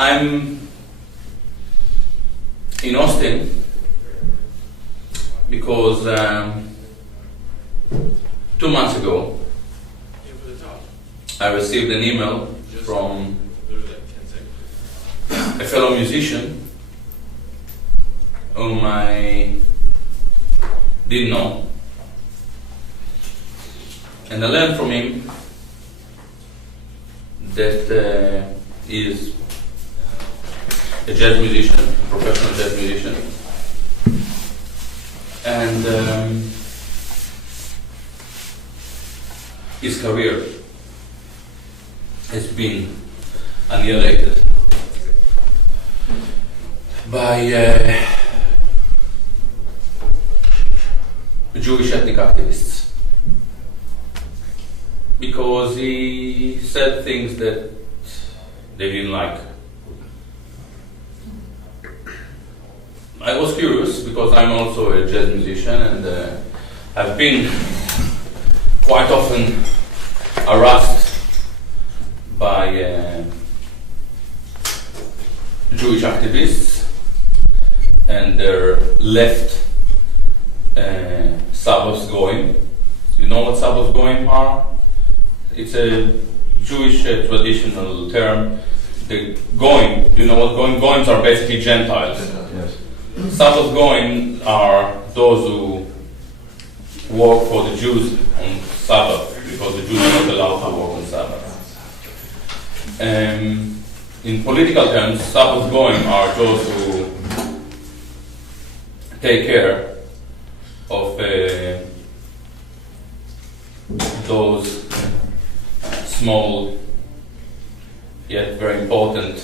I'm in Austin because 2 months ago I received an email from a fellow musician whom I didn't know, and I learned from him that he is a jazz musician, a professional jazz musician, and his career has been annihilated by Jewish ethnic activists, because he said things that they didn't like. I was curious because I'm also a jazz musician, and I've been quite often harassed by Jewish activists and their left Sabbath goyim. You know what Sabbath goyim are? It's a Jewish traditional term. The goyim, you know what goyim? Goyims are basically Gentiles. Yes. Sabbath goyim are those who work for the Jews on Sabbath, because the Jews are not allowed to work on Sabbath. In political terms, Sabbath goyim are those who take care of those small yet very important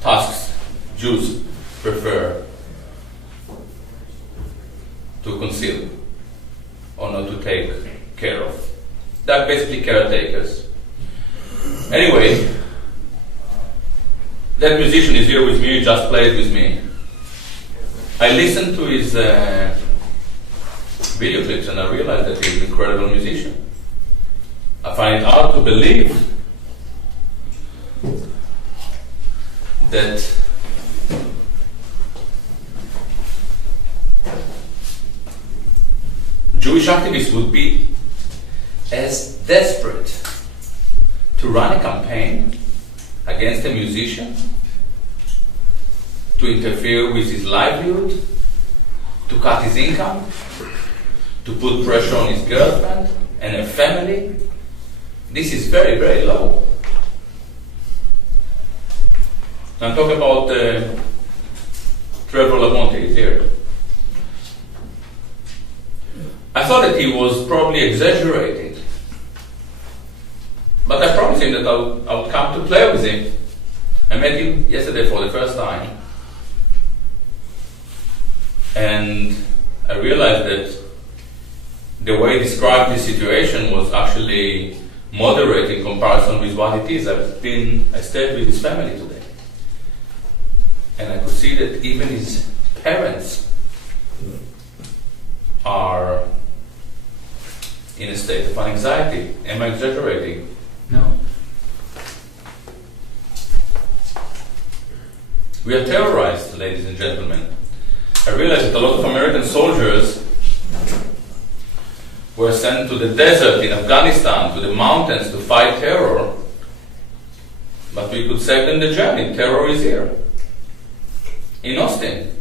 tasks Jews prefer to conceal or not to take care of. They're basically caretakers. Anyway, that musician is here with me, he just played with me. I listened to his video clips and I realized that he's an incredible musician. I find it hard to believe that Jewish activists would be as desperate to run a campaign against a musician, to interfere with his livelihood, to cut his income, to put pressure on his girlfriend and her family. This is very, very low. I'm talking about Trevor Lamonte is here. I thought that he was probably exaggerating, but I promised him that I would come to play with him. I met him yesterday for the first time, and I realized that the way he described the situation was actually moderate in comparison with what it is. I stayed with his family today, and I could see that even his parents are in a state of anxiety. Am I exaggerating? No. We are terrorized, ladies and gentlemen. I realized that a lot of American soldiers were sent to the desert in Afghanistan, to the mountains to fight terror, but we could save them the journey. Terror is here, in Austin.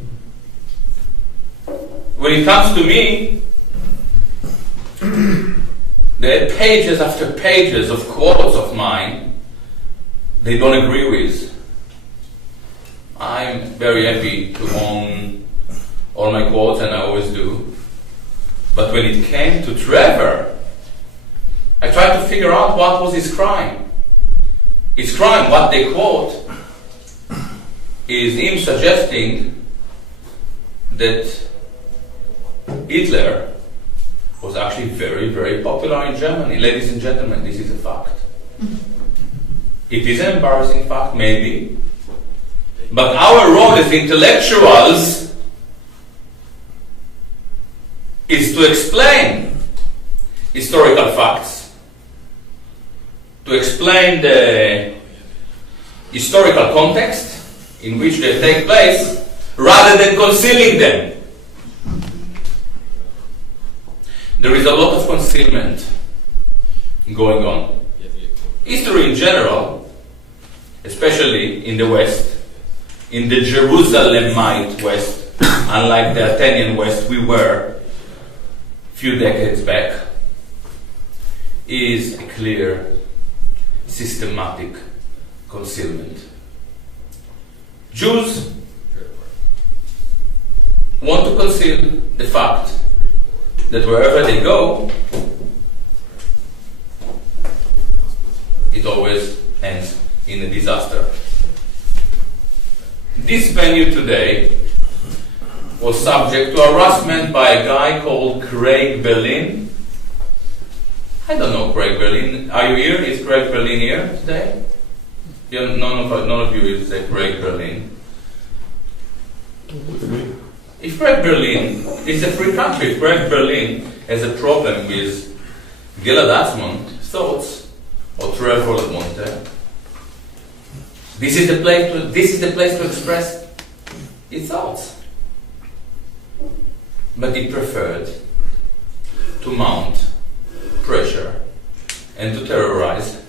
When it comes to me, there are pages after pages of quotes of mine they don't agree with. I'm very happy to own all my quotes, and I always do. But when it came to Trevor, I tried to figure out what was his crime. His crime, what they quote, is him suggesting that Hitler was actually very, very popular in Germany. Ladies and gentlemen, this is a fact. It is an embarrassing fact, maybe, but our role as intellectuals is to explain historical facts, to explain the historical context in which they take place rather than concealing them. There is a lot of concealment going on. History in general, especially in the West, in the Jerusalemite West, unlike the Athenian West we were a few decades back, is a clear, systematic concealment. Jews want to conceal the fact that wherever they go, it always ends in a disaster. This venue today was subject to harassment by a guy called Craig Berlin. I don't know Craig Berlin. Are you here? Is Craig Berlin here today? None of you is Craig Berlin. If Craig Berlin is a free country, if Craig Berlin has a problem with Gilad Atzmon's thoughts or Trevor Lamonte, this is the place to express his thoughts. But he preferred to mount pressure and to terrorize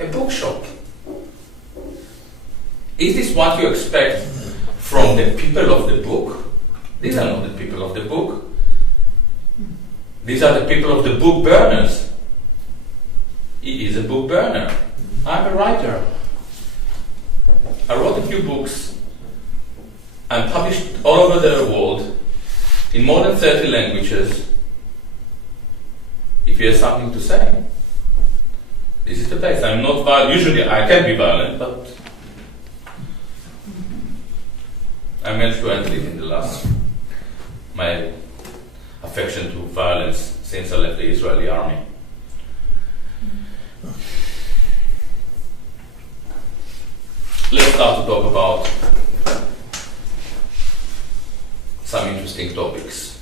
a bookshop. Is this what you expect from the people of the book? These are not the people of the book. These are the people of the book burners. He is a book burner. I'm a writer. I wrote a few books. I'm published all over the world in more than 30 languages. If you have something to say, this is the place. I'm not violent. Usually I can be violent, but I managed to end it in the last. My affection to violence since I left the Israeli army. Let's start to talk about some interesting topics.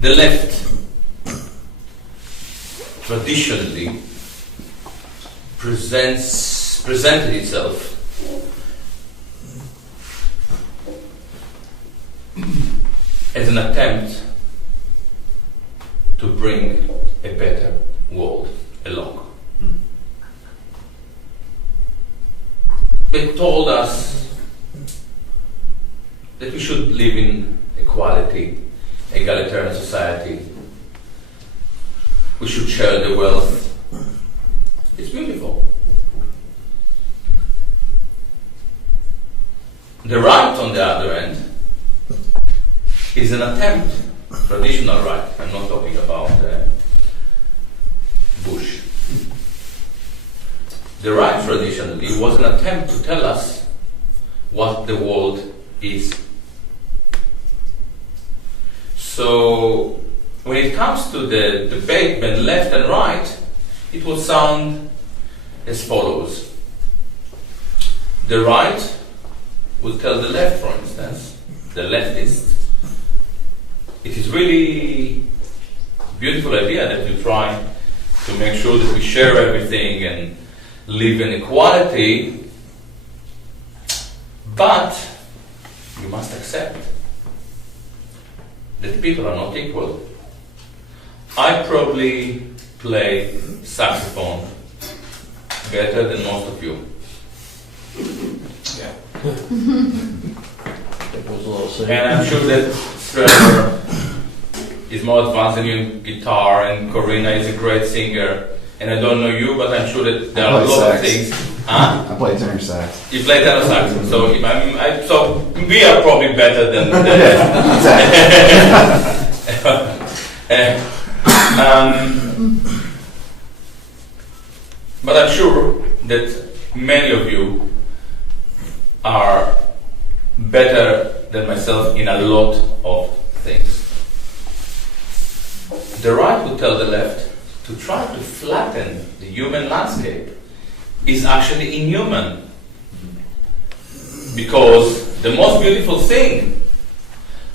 The left traditionally presented itself as an attempt to bring a better world along. They told us that we should live in equality, egalitarian society. We should share the wealth. It's beautiful. The right, on the other end, is an attempt, traditional right, I'm not talking about Bush. The right traditionally was an attempt to tell us what the world is. So when it comes to the debate between left and right, it will sound as follows. The right will tell the left, for instance, the leftists, it is really a beautiful idea that you try to make sure that we share everything and live in equality, but you must accept that people are not equal. I probably play saxophone better than most of you. Yeah. And I'm sure that Trevor is more advanced than you in guitar, and Corina is a great singer. And I don't know you, but I'm sure that there are a lot of things. Huh? I play tenor sax. You play tenor sax, so so we are probably better than. But I'm sure that many of you are better than myself in a lot of things. The right would tell the left to try to flatten the human landscape is actually inhuman. Because the most beautiful thing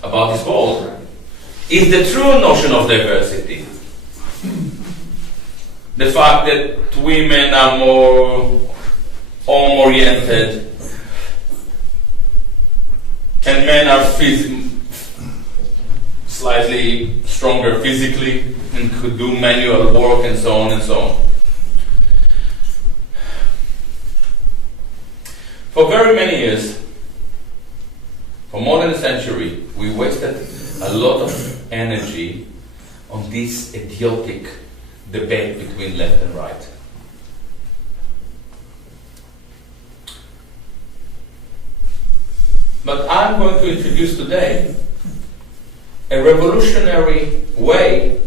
about this world is the true notion of diversity. the fact that women are more home-oriented and men are slightly stronger physically and could do manual work and so on and so on. For very many years, for more than a century, we wasted a lot of energy on this idiotic debate between left and right. But I'm going to introduce today a revolutionary way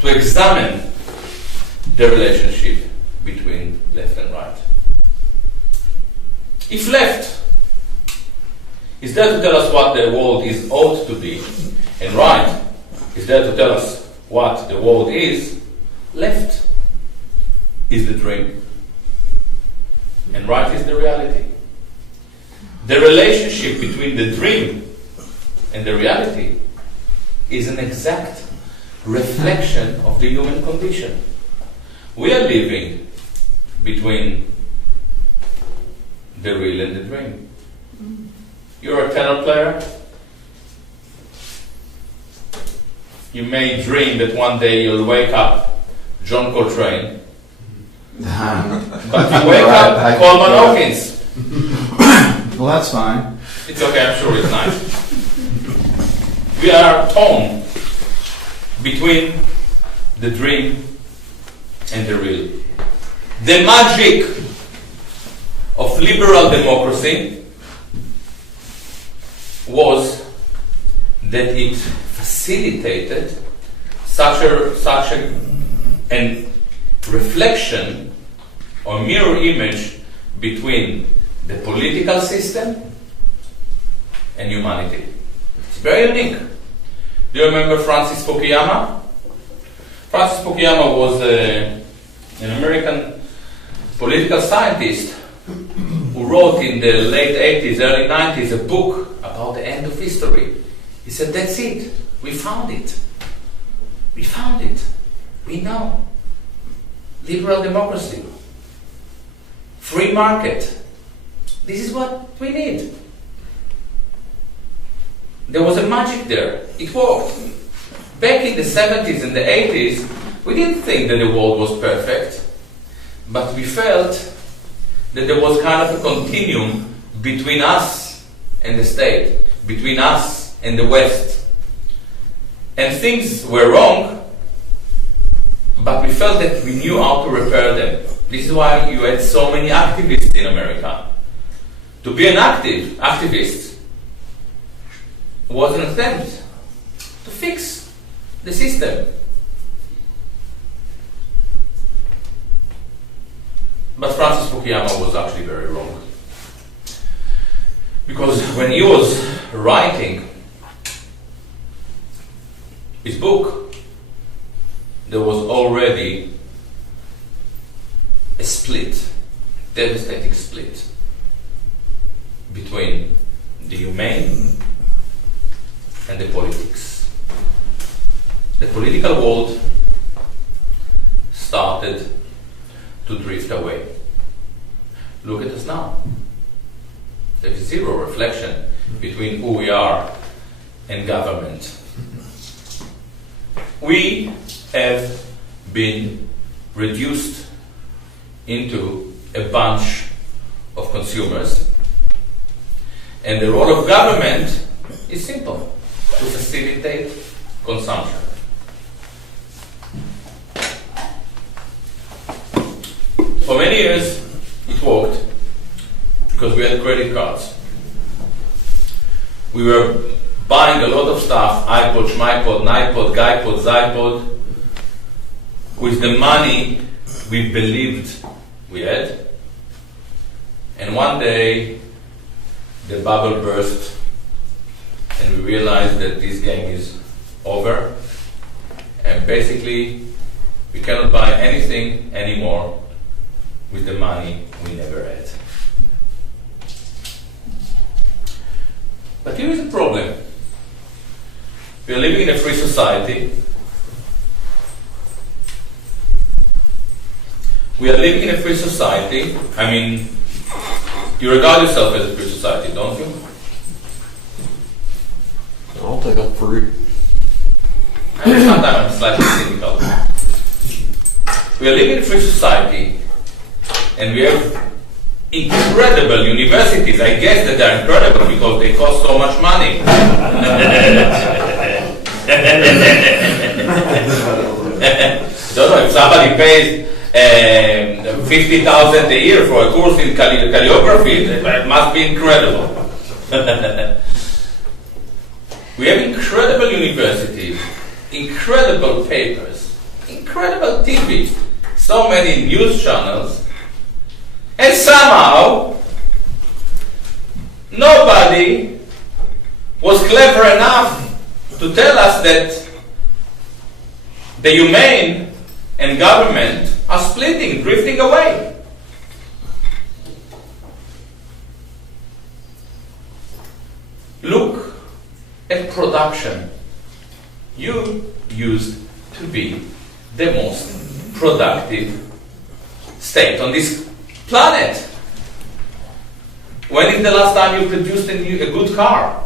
to examine the relationship between left and right. If left is there to tell us what the world is ought to be, and right is there to tell us what the world is, left is the dream, and right is the reality. The relationship between the dream and the reality is an exact reflection of the human condition. We are living between the real and the dream. You're a tenor player. You may dream that one day you'll wake up John Coltrane, but you wake up Coleman Hawkins. Well, that's fine. It's okay, I'm sure it's nice. We are torn between the dream and the real. The magic of liberal democracy was that it facilitated such an reflection or mirror image between the political system and humanity. It's very unique. Do you remember Francis Fukuyama? Francis Fukuyama was an American political scientist who wrote in the late 80s, early 90s a book about the end of history. He said, that's it. We found it. We found it. We know. Liberal democracy. Free market. This is what we need. There was a magic there. It worked. Back in the 70s and the 80s, we didn't think that the world was perfect, but we felt that there was kind of a continuum between us and the state, between us and the West. And things were wrong, but we felt that we knew how to repair them. This is why you had so many activists in America. To be an activist was an attempt to fix the system. But Francis Fukuyama was actually very wrong. Because when he was writing his book, there was already a split, devastating split, between the humane and the politics. The political world started to drift away. Look at us now. There is zero reflection between who we are and government. We have been reduced into a bunch of consumers, and the role of government is simple: to facilitate consumption. For many years it worked because we had credit cards. We were buying a lot of stuff, iPod, Schmipod, Nipod, Guypod, Zypod, with the money we believed we had. And one day the bubble burst and we realized that this game is over, and basically we cannot buy anything anymore with the money we never had. But here is the problem. We are living in a free society, We are living in a free society. I mean, you regard yourself as a free society, don't you? I'll take a free. I mean, sometimes I'm slightly cynical. We are living in a free society, and we have incredible universities. I guess that they're incredible because they cost so much money. Don't know if somebody pays 50,000 a year for a course in calligraphy. It must be incredible. We have incredible universities, incredible papers, incredible TV, so many news channels, and somehow nobody was clever enough to tell us that the humane and government are splitting, drifting away. Look at production. You used to be the most productive state on this planet. When is the last time you produced a good car?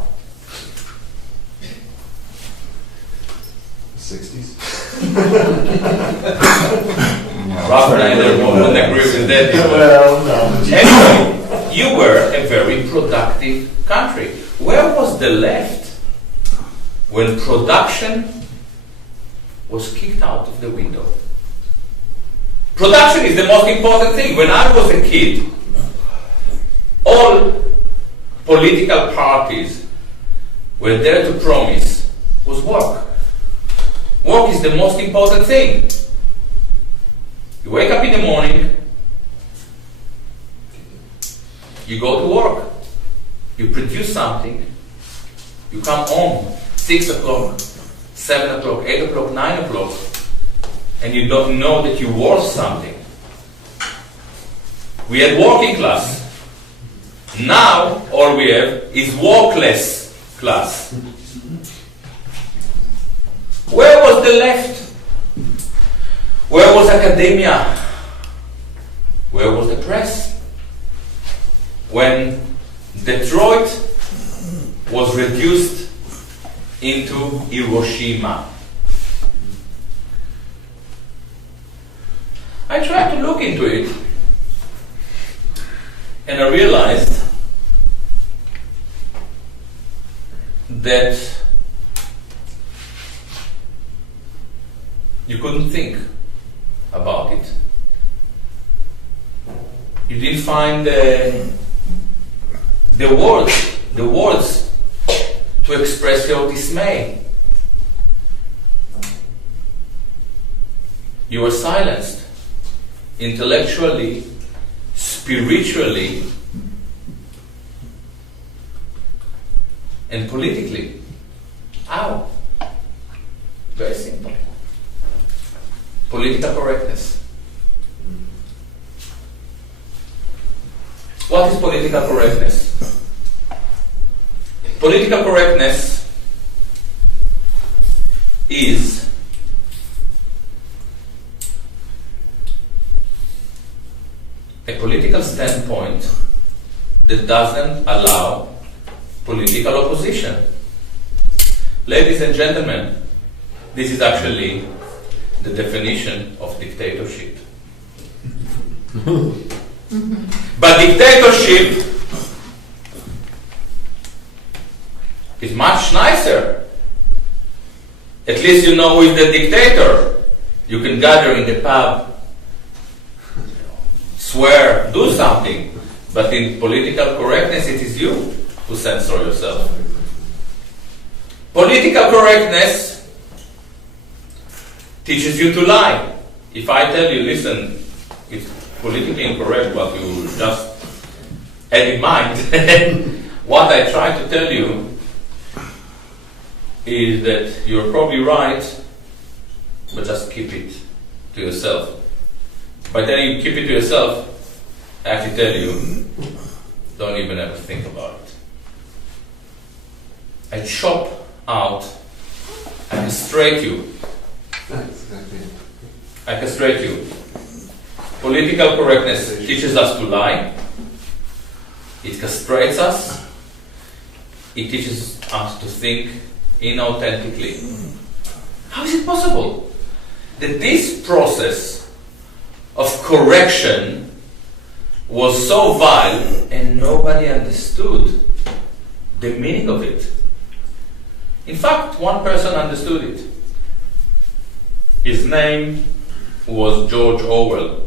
60s. Rob and I won't agree with that. Well, no. Anyway, you were a very productive country. Where was the left when production was kicked out of the window? Production is the most important thing. When I was a kid, all political parties were there to promise was work. Work is the most important thing. You wake up in the morning, you go to work, you produce something, you come home 6 o'clock, 7 o'clock, 8 o'clock, 9 o'clock, and you don't know that you're worth something. We had working class. Now all we have is workless class. Where was the left? Where was academia? Where was the press? When Detroit was reduced into Hiroshima. I tried to look into it, and I realized that you couldn't think about it. You didn't find the words to express your dismay. You were silenced intellectually, spiritually, and politically. How? Very simple. Political correctness. What is political correctness? Political correctness is a political standpoint that doesn't allow political opposition. Ladies and gentlemen, this is actually the definition of dictatorship. But dictatorship is much nicer. At least you know who is the dictator. You can gather in the pub, swear, do something. But in political correctness, it is you who censor yourself. Political correctness teaches you to lie. If I tell you, listen, it's politically incorrect what you just had in mind, what I try to tell you is that you're probably right, but just keep it to yourself. By telling you keep it to yourself, I actually tell you, don't even ever think about it. I chop out, I castrate you. That's exactly it. I castrate you. Political correctness teaches us to lie. It castrates us. It teaches us to think inauthentically. How is it possible that this process of correction was so vile and nobody understood the meaning of it? In fact, one person understood it. His name was George Orwell.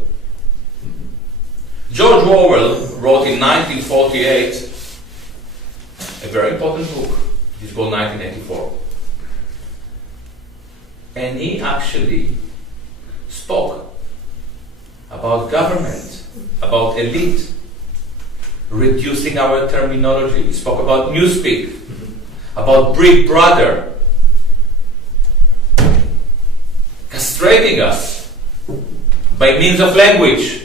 George Orwell wrote in 1948 a very important book. It's called 1984. And he actually spoke about government, about elite, reducing our terminology. He spoke about newspeak, about Big Brother, castrating us by means of language.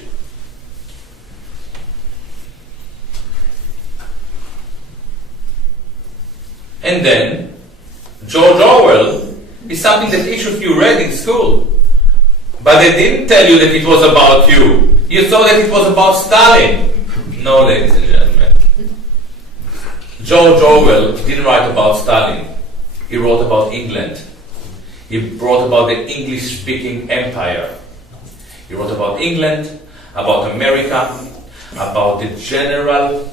And then, George Orwell is something that each of you read in school. But they didn't tell you that it was about you. You thought that it was about Stalin. No, ladies and gentlemen. George Orwell didn't write about Stalin. He wrote about England. He wrote about the English-speaking empire. He wrote about England, about America, about the general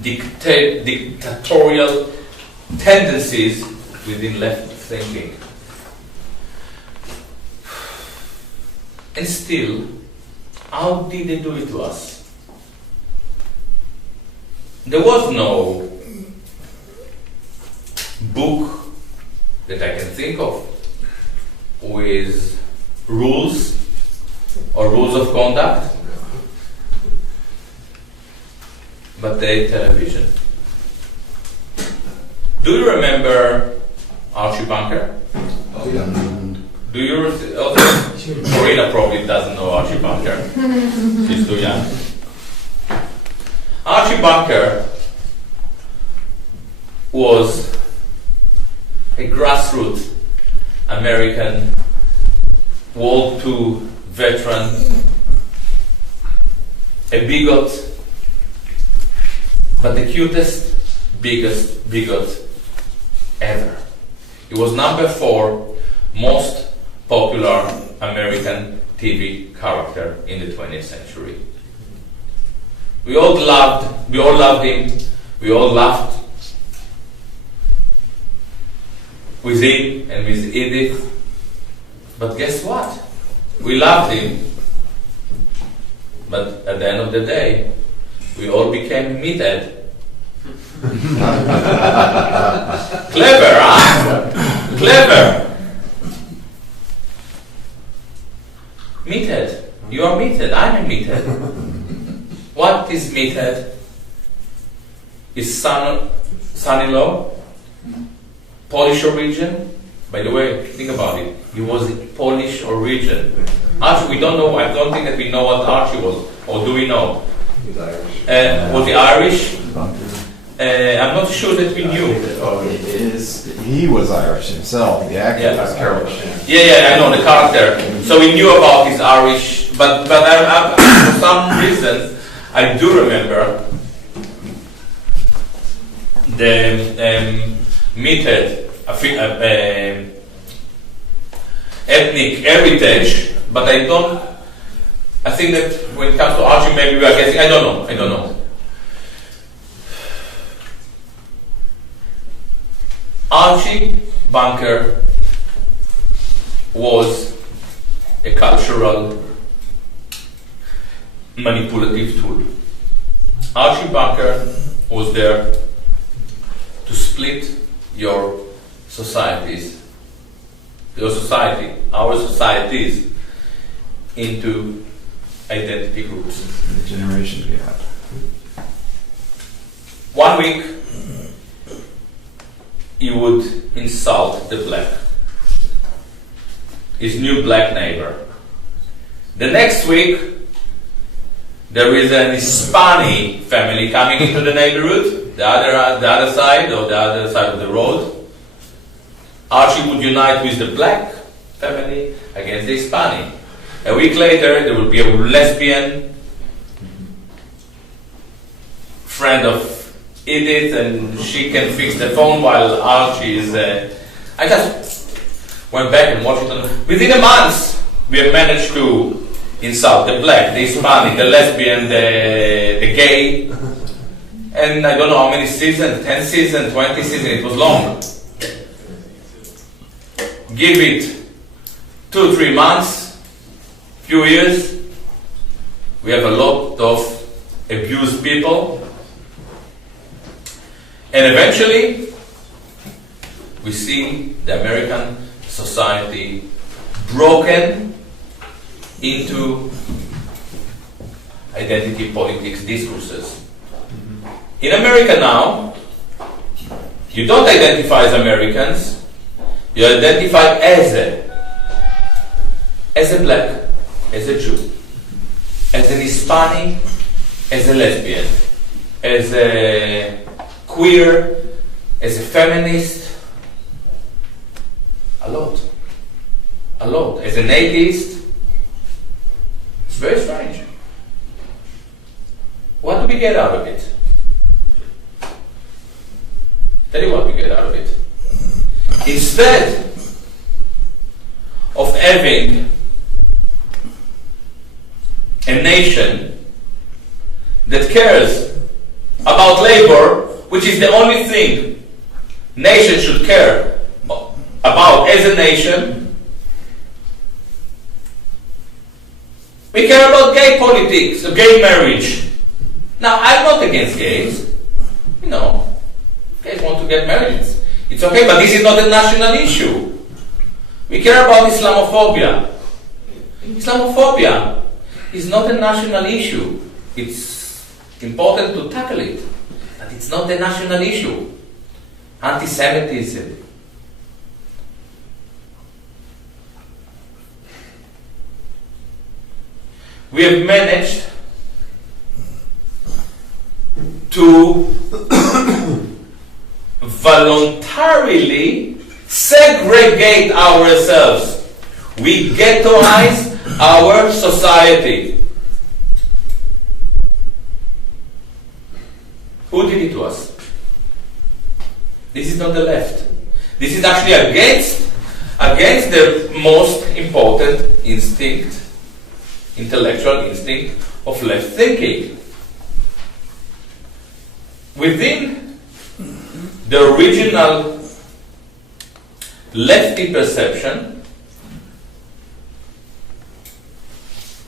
dictatorial tendencies within left thinking. And still, how did they do it to us? There was no book that I can think of with rules or rules of conduct, but they television. Do you remember Archie Bunker? Oh, yeah. Do you also? Marina probably doesn't know Archie Bunker. She's too young. Archie Bunker was a grassroots American World II veteran, a bigot, but the cutest, biggest bigot ever. He was number 4 most popular American TV character in the 20th century. We all loved him, we all laughed with him and with Edith. But guess what? We loved him, but at the end of the day, we all became meathead. Clever, huh? Clever. Meathead. You are meathead. I'm a meathead. What is meathead? His son-in-law, Polish origin. By the way, think about it. He was Polish origin. Archie, we don't know. I don't think that we know what Archie was, or do we know? He was Irish. Was he Irish? I'm not sure that we knew. He was Irish himself. The actor Yeah. was Irish. Yeah, I know the character. So we knew about his Irish, but I, for some reason, I do remember the meathead ethnic heritage, but I think that when it comes to Archie, maybe we are guessing. I don't know. Archie Bunker was a cultural manipulative tool. Archie Bunker was there to split your societies, our societies, into identity groups. The generation gap. 1 week, he would insult the black, his new black neighbor. The next week, there is an Hispanic family coming into the neighborhood, the other side of the road. Archie would unite with the black family against the Hispanic. A week later, there will be a lesbian friend of Edith, and she can fix the phone while Archie is. I just went back and watched it. Within a month, we have managed to insult the black, the Hispanic, the lesbian, the gay, and I don't know how many seasons, 10 seasons, 20 seasons, it was long. Give it 2-3 months, few years, we have a lot of abused people, and eventually we see the American society broken into identity politics discourses. In America now, you don't identify as Americans, you identify as a black, as a Jew, as an Hispanic, as a lesbian, as a queer, as a feminist, a lot, as an atheist. It's very strange. What do we get out of it? Tell you what we get out of it. Instead of having a nation that cares about labor, which is the only thing nations should care about as a nation, we care about gay politics, gay marriage. Now, I'm not against gays. You know, gays want to get married. It's okay, but this is not a national issue. We care about Islamophobia. Islamophobia is not a national issue. It's important to tackle it, but it's not a national issue. Anti-Semitism. We have managed to voluntarily segregate ourselves. We ghettoize our society. Who did it to us? This is not the left. This is actually against the most important instinct, intellectual instinct of left thinking. Within the original lefty perception,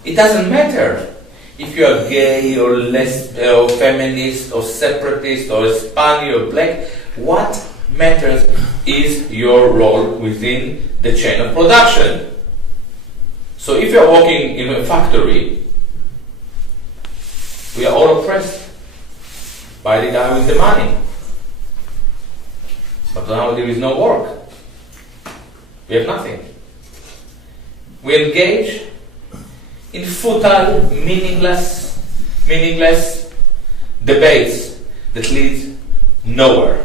it doesn't matter if you are gay or lesbian or feminist or separatist or Hispanic or black. What matters is your role within the chain of production. So if you're working in a factory, we are all oppressed by the guy with the money. But now there is no work. We have nothing. We engage in futile, meaningless debates that lead nowhere.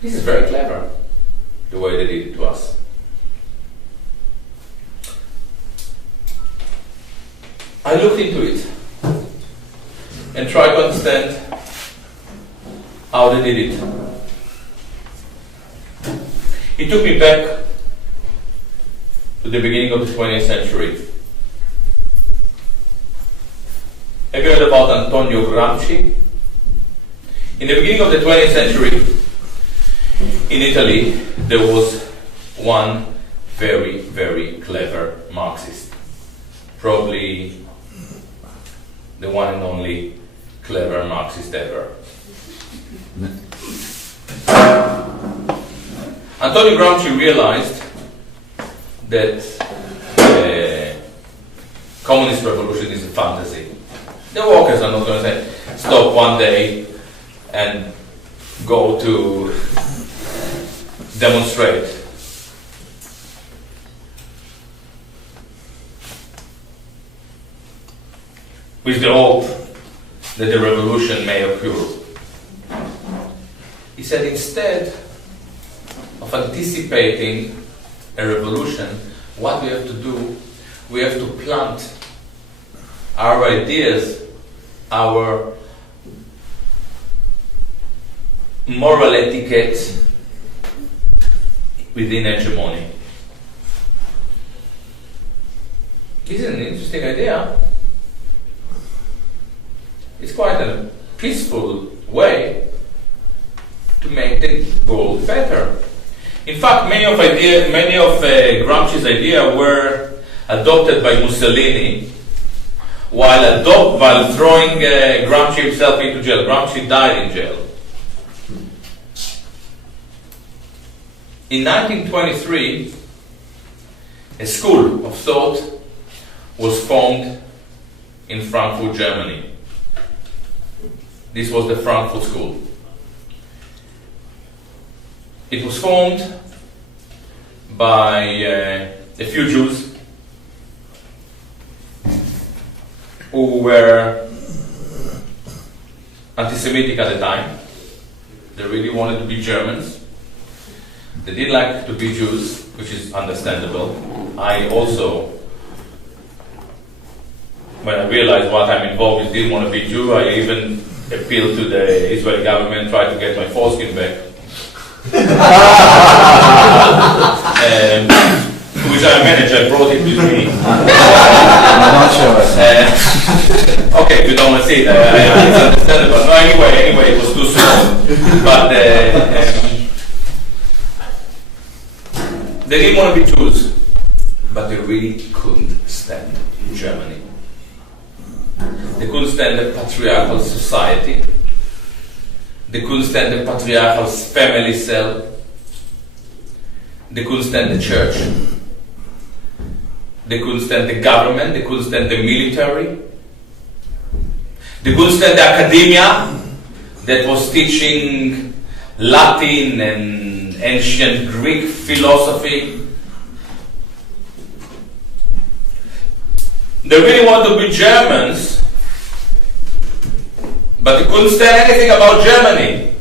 This is very clever, the way they did it to us. I looked into it and tried to understand how they did it. It took me back to the beginning of the 20th century. Have you heard about Antonio Gramsci? In the beginning of the 20th century, in Italy, there was one very, very clever Marxist. Probably the one and only clever Marxist ever. Antonio Gramsci realized that communist revolution is a fantasy. The workers are not going to stop one day and go to demonstrate. With the hope that the revolution may occur. He said, instead of anticipating a revolution, what we have to do, we have to plant our ideas, our moral etiquette within hegemony. This is an interesting idea. It's quite a peaceful way to make the world better. In fact, many of Gramsci's ideas were adopted by Mussolini while throwing Gramsci himself into jail. Gramsci died in jail. In 1923, a school of thought was formed in Frankfurt, Germany. This was the Frankfurt School. It was formed by a few Jews who were anti-Semitic at the time. They really wanted to be Germans. They didn't like to be Jews, which is understandable. I also, when I realized what I'm involved in, didn't want to be Jew. I even appealed to the Israeli government, tried to get my foreskin back. Which I managed, I brought it with me. Not sure. Okay, if you don't want to see it, it's understandable. No, anyway, it was too small. But they didn't want to be Jews, but they really couldn't stand Germany. They couldn't stand the patriarchal society. They couldn't stand the patriarchal family cell. They couldn't stand the church. They couldn't stand the government. They couldn't stand the military. They couldn't stand the academia that was teaching Latin and ancient Greek philosophy. They really wanted to be Germans, but they couldn't stand anything about Germany.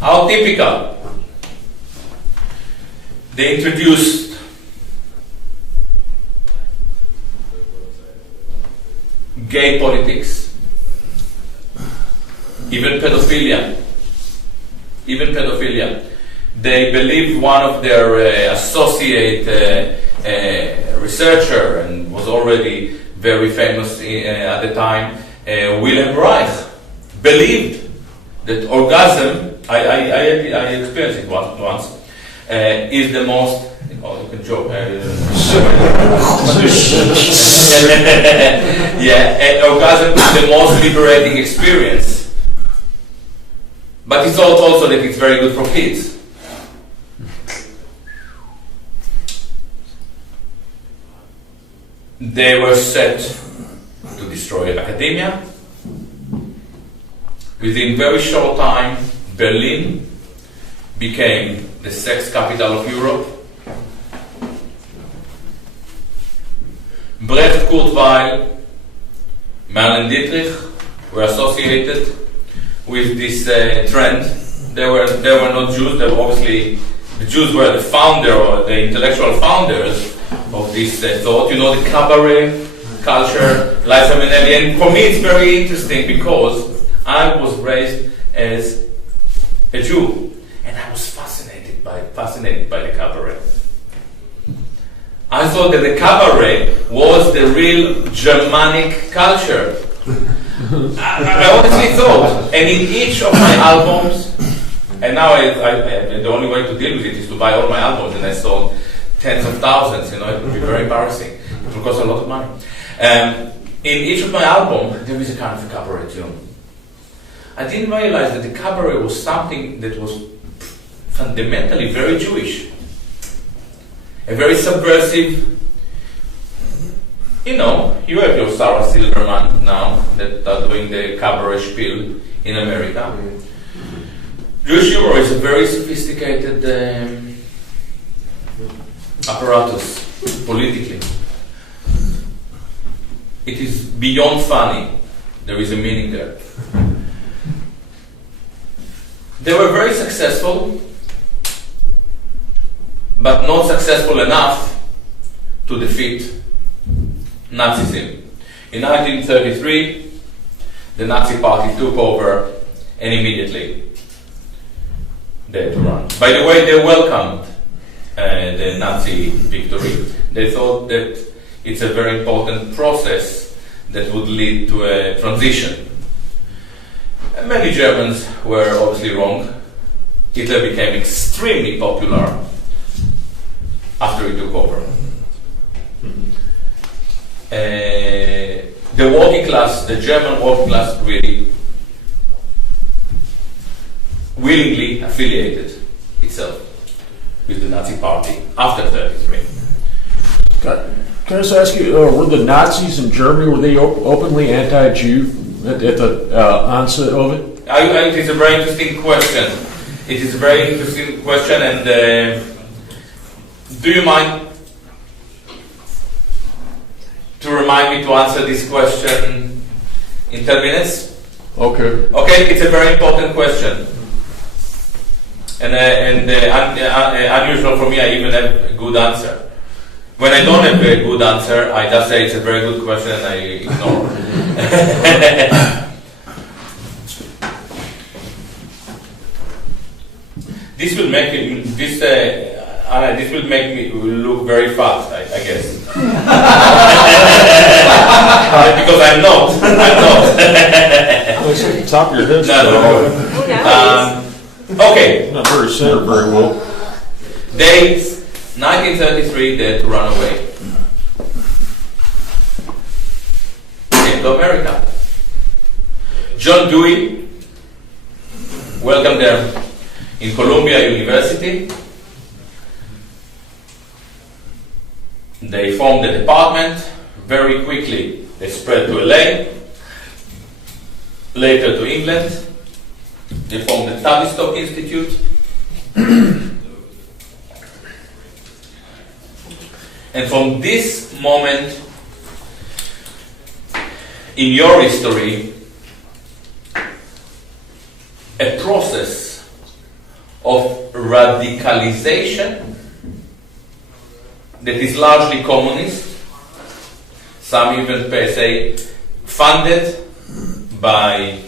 How typical. They introduced gay politics, even pedophilia. They believed one of their associate researcher, and was already very famous at the time, Wilhelm Reich, believed that orgasm, I experienced it once, is the most, you can joke, orgasm is the most liberating experience. But he thought also that it's very good for kids. They were set to destroy academia. Within very short time, Berlin became the sex capital of Europe. Brecht, Kurt Weill, Marlene Dietrich were associated with this trend. They were not Jews. They were obviously, the Jews were the founder or the intellectual founders of this thought. You know, the cabaret culture, Liza Minnelli. And for me, it's very interesting because I was raised as a Jew, and I was fascinated by the cabaret. I thought that the cabaret was the real Germanic culture. I honestly thought, and in each of my albums, and now the only way to deal with it is to buy all my albums, and I sold tens of thousands. It would be very embarrassing. It would cost a lot of money. In each of my albums, there is a kind of a cabaret tune. I didn't realize that the cabaret was something that was fundamentally very Jewish. A very subversive, you have your Sarah Silverman now that are doing the cabaret spiel in America. Jewish humor is a very sophisticated apparatus politically. It is beyond funny. There is a meaning there. They were very successful, but not successful enough to defeat Nazism. In 1933, the Nazi party took over and immediately they had to run. By the way, they welcomed the Nazi victory. They thought that it's a very important process that would lead to a transition. And many Germans were obviously wrong. Hitler became extremely popular after he took over. The working class, the German working class, really willingly affiliated itself with the Nazi party after 1933. Can I just ask you, were the Nazis in Germany, were they openly anti-Jew at the onset of it? It is a very interesting question. It is a very interesting question, and do you mind to remind me to answer this question in 10 minutes? Okay. Okay, it's a very important question. And unusual for me, I even have a good answer. When I don't have a good answer, I just say it's a very good question and I ignore. This will make me look very fast, I guess. Because I'm not. Looks like the top of your head. Okay. Not very centered very well. Dates 1933, they had to run away. Came to America. John Dewey welcomed them in Columbia University. They formed a department. Very quickly, they spread to LA, later to England. They formed the Tavistock Institute. And from this moment in your history, a process of radicalization that is largely communist, some even say funded by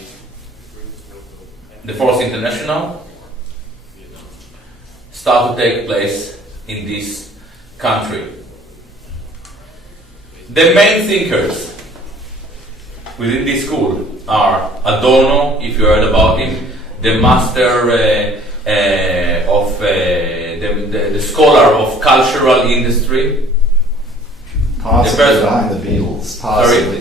the Fourth International, start to take place in this country. The main thinkers within this school are Adorno, if you heard about him, the master of the scholar of cultural industry. Possibly behind the Beatles.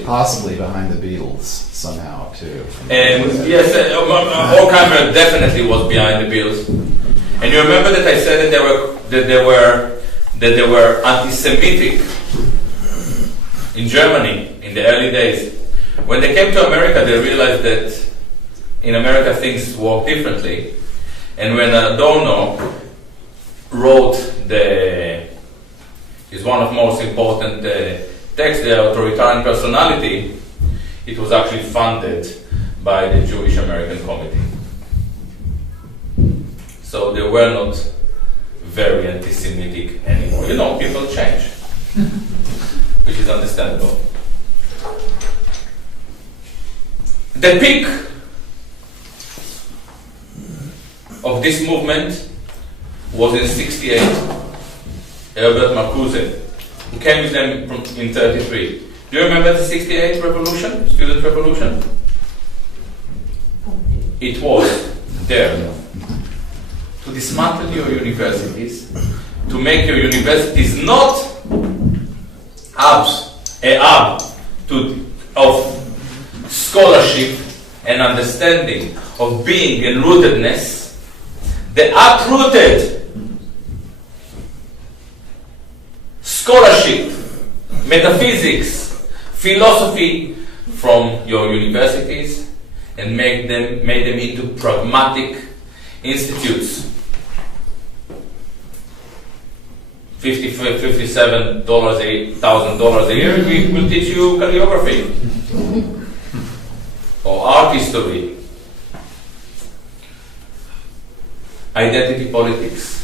Possibly behind the Beatles somehow too. And yes, Horkheimer definitely was behind the Beatles. And you remember that I said that they were anti-Semitic in Germany in the early days. When they came to America, they realized that in America things work differently. And when Adorno wrote is one of most important texts, the Authoritarian Personality, it was actually funded by the Jewish American Committee. So they were not very anti-Semitic anymore. You know, people change, which is understandable. The peak of this movement was in '68. Herbert Marcuse, who came with them in '33. Do you remember the '68 revolution, student revolution? It was there to dismantle your universities, to make your universities not hubs, a hub of scholarship and understanding, of being and rootedness. The uprooted scholarship, metaphysics, philosophy from your universities and made them into pragmatic institutes. $57,000 a year, we will teach you choreography or art history, identity politics.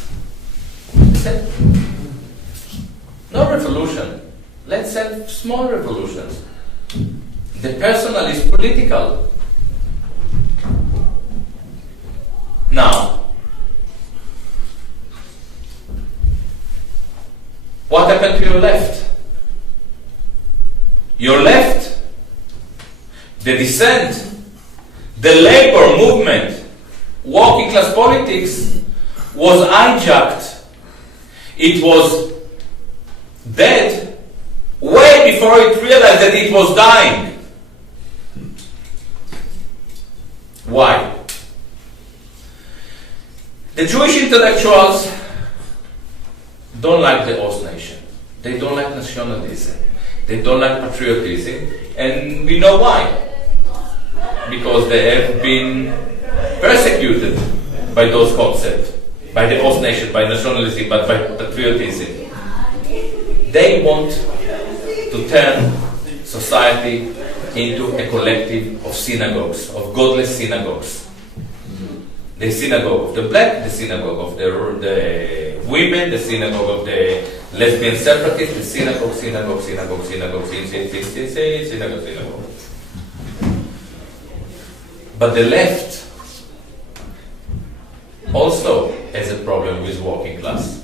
No, No revolution. Let's have small revolutions. The personal is political. Now, what happened to your left? Your left, the dissent, the labor movement, working class politics was hijacked. It was dead way before it realized that it was dying. Why? The Jewish intellectuals don't like the Ost nation. They don't like nationalism. They don't like patriotism. And we know why. Because they have been persecuted by those concepts. By the Ost nation, by nationalism, but by patriotism. They want to turn society into a collective of synagogues, of godless synagogues. The synagogue of the black, the synagogue of the women, the synagogue of the lesbian separatists, the synagogue. But the left also has a problem with working class.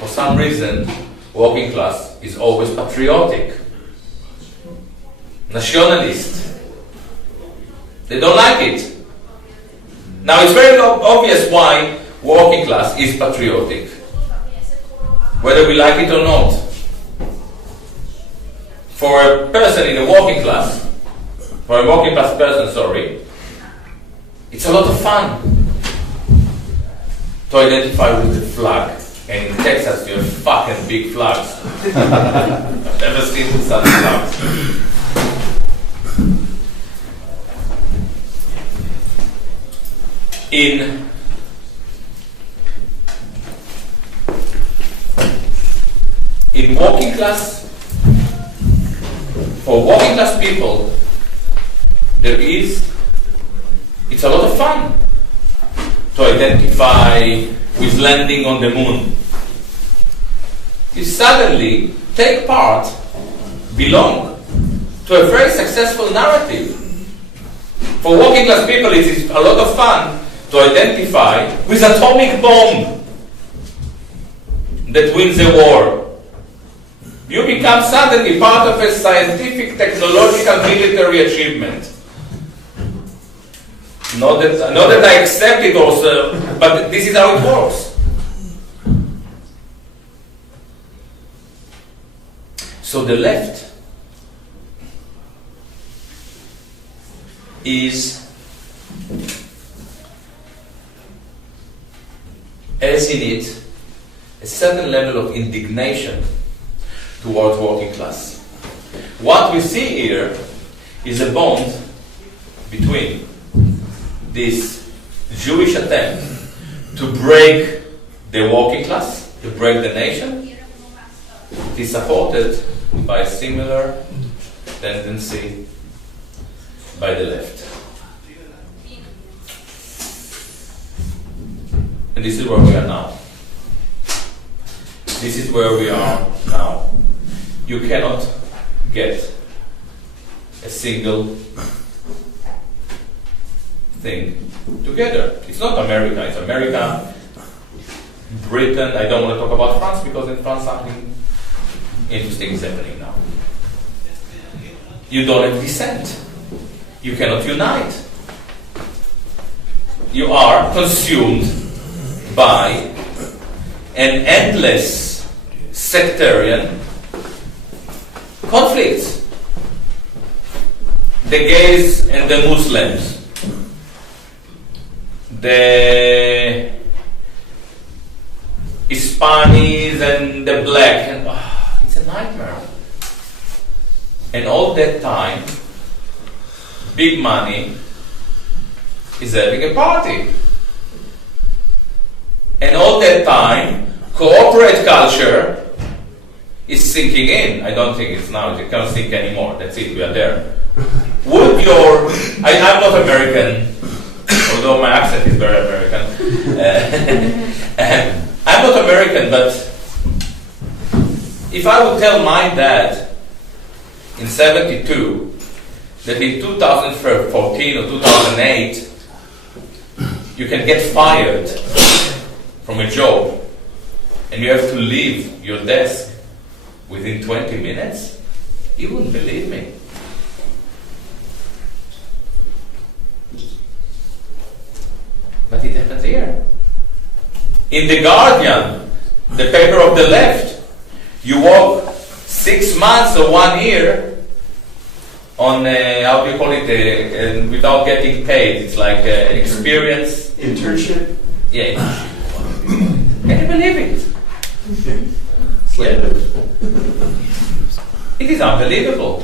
For some reason, working class is always patriotic, nationalist. They don't like it. Now it's very obvious why working class is patriotic, whether we like it or not. For a person in a working class, person, it's a lot of fun to identify with the flag. And in Texas, you have fucking big flags. I've never seen such flags. In working class, for working class people, it's a lot of fun to identify with landing on the moon. You suddenly take part, belong to a very successful narrative. For working class people, it is a lot of fun to identify with atomic bomb that wins a war. You become suddenly part of a scientific, technological, military achievement. Not that I accept it also, but this is how it works. So the left has in it a certain level of indignation towards working class. What we see here is a bond between this Jewish attempt to break the working class, to break the nation. It is supported by a similar tendency by the left. And this is where we are now. This is where we are now. You cannot get a single thing together. It's not America, it's America, Britain. I don't want to talk about France because in France something interesting is happening now. You don't have dissent. You cannot unite. You are consumed by an endless sectarian conflicts. The gays and the Muslims, the Hispanics and the black, and it's a nightmare. And all that time, big money is having a party. And all that time, corporate culture is sinking in. I don't think it's now, it can't sink anymore. That's it, we are there. I'm not American, although my accent is very American. I'm not American, but If I would tell my dad in 72 that in 2014 or 2008 you can get fired from a job and you have to leave your desk within 20 minutes, he wouldn't believe me. But it happens here. In The Guardian, the paper of the left, you work 6 months or 1 year on, how do you call it, without getting paid. It's like an experience. Internship? Yeah, internship. Can you believe it? Yeah. It is unbelievable.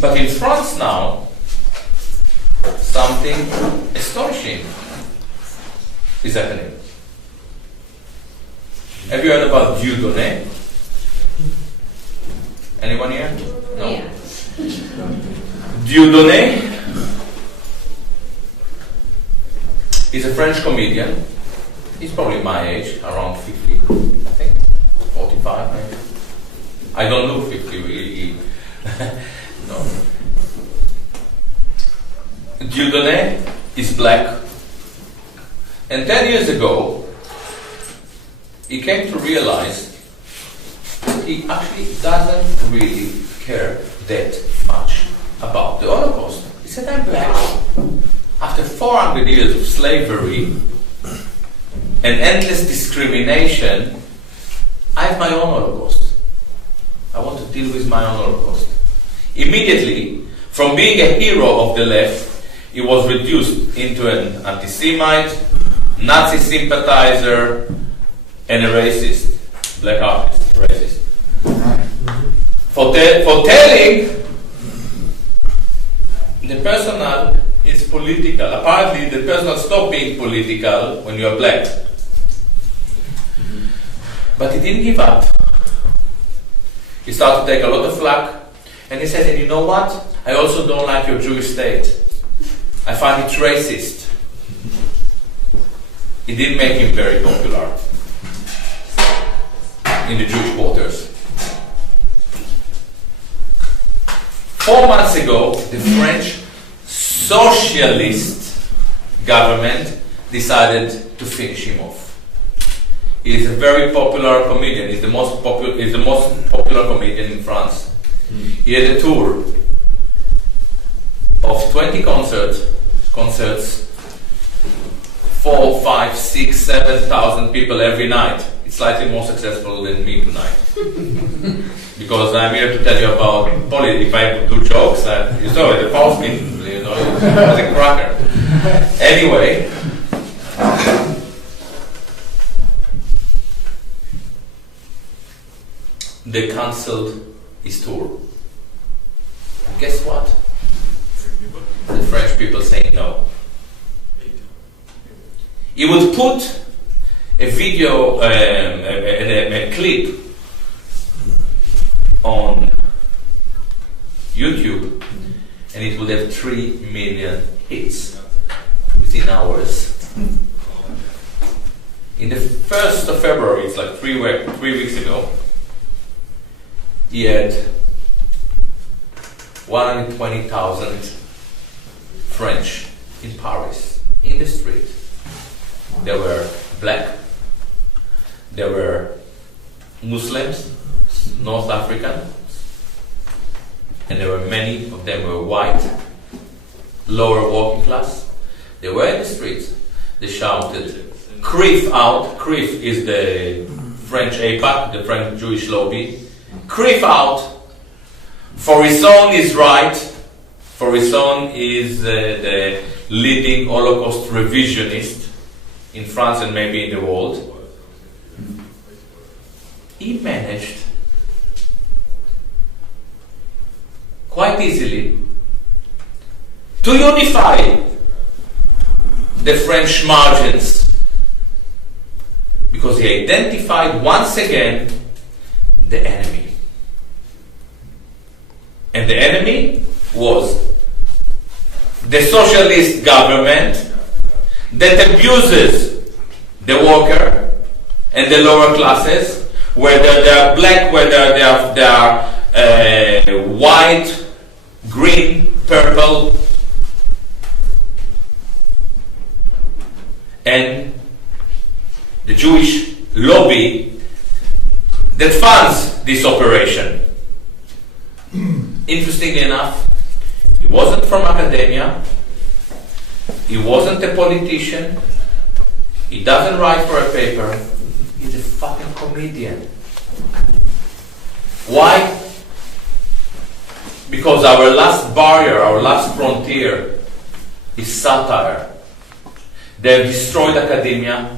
But in France now, something astonishing is happening. Have you heard about Dieudonné? Anyone here? No. Yeah. Dieudonné is a French comedian. He's probably my age, around 50, I think. 45 maybe. I don't look 50 really. No. Dieudonné is black. And 10 years ago, he came to realize he actually doesn't really care that much about the Holocaust. He said, I'm black. After 400 years of slavery and endless discrimination, I have my own Holocaust. I want to deal with my own Holocaust. Immediately, from being a hero of the left, he was reduced into an anti-Semite, Nazi sympathizer, and a racist. Black artist, racist. For telling the personal is political. Apparently, the personal stopped being political when you are black. But he didn't give up. He started to take a lot of flack. And he said, and you know what? I also don't like your Jewish state. I find it racist. It didn't make him very popular in the Jewish quarters. 4 months ago, the French socialist government decided to finish him off. He is a very popular comedian. He's the most popular comedian in France. He had a tour of 20 concerts, 4, 5, 6, 7,000 people every night. It's slightly more successful than me tonight. Because I'm here to tell you about politics. If I do jokes, you saw it, the false me, you know, as a cracker. Anyway, they cancelled his tour. And guess what? The French people saying no. He would put a video, a clip on YouTube, and it would have 3 million hits within hours. In the 1st of February, it's like 3 weeks ago, he had 120,000 French in Paris, in the street. They were black, they were Muslims, North African, and there were many of them were white, lower working class. They were in the streets. They shouted, "Crif out!" Crif is the French APAC, the French Jewish lobby. "Crif out! Faurisson is right." Faurisson is the leading Holocaust revisionist in France and maybe in the world. He managed quite easily to unify the French margins, because he identified once again the enemy. And the enemy was the socialist government that abuses the worker and the lower classes, whether they are black, whether they are white, green, purple, and the Jewish lobby that funds this operation. Interestingly enough, he wasn't from academia, he wasn't a politician, he doesn't write for a paper, he's a fucking comedian. Why? Because our last barrier, our last frontier is satire. They've destroyed academia.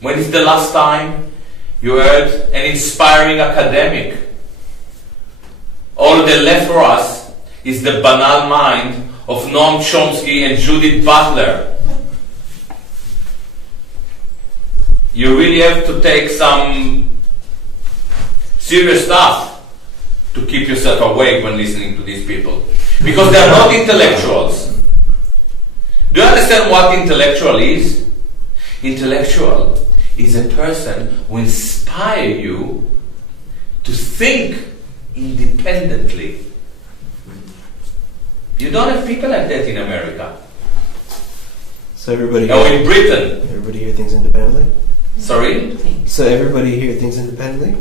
When is the last time you heard an inspiring academic? All they left for us is the banal mind of Noam Chomsky and Judith Butler. You really have to take some serious stuff to keep yourself awake when listening to these people. Because they are not intellectuals. Do you understand what intellectual is? Intellectual is a person who inspires you to think independently. You don't have people like that in America. So everybody or in Britain. Everybody here thinks independently? Sorry? So everybody here thinks independently?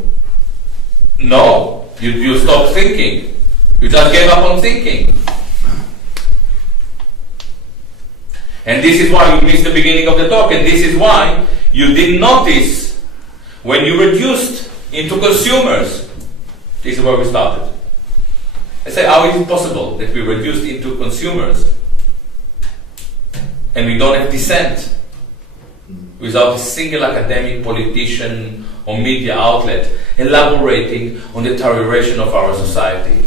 No. You stopped thinking. You just gave up on thinking. And this is why you missed the beginning of the talk, and this is why you didn't notice when you reduced into consumers. This is where we started. I say, how is it possible that we reduced into consumers and we don't have dissent without a single academic, politician or media outlet elaborating on the deterioration of our society?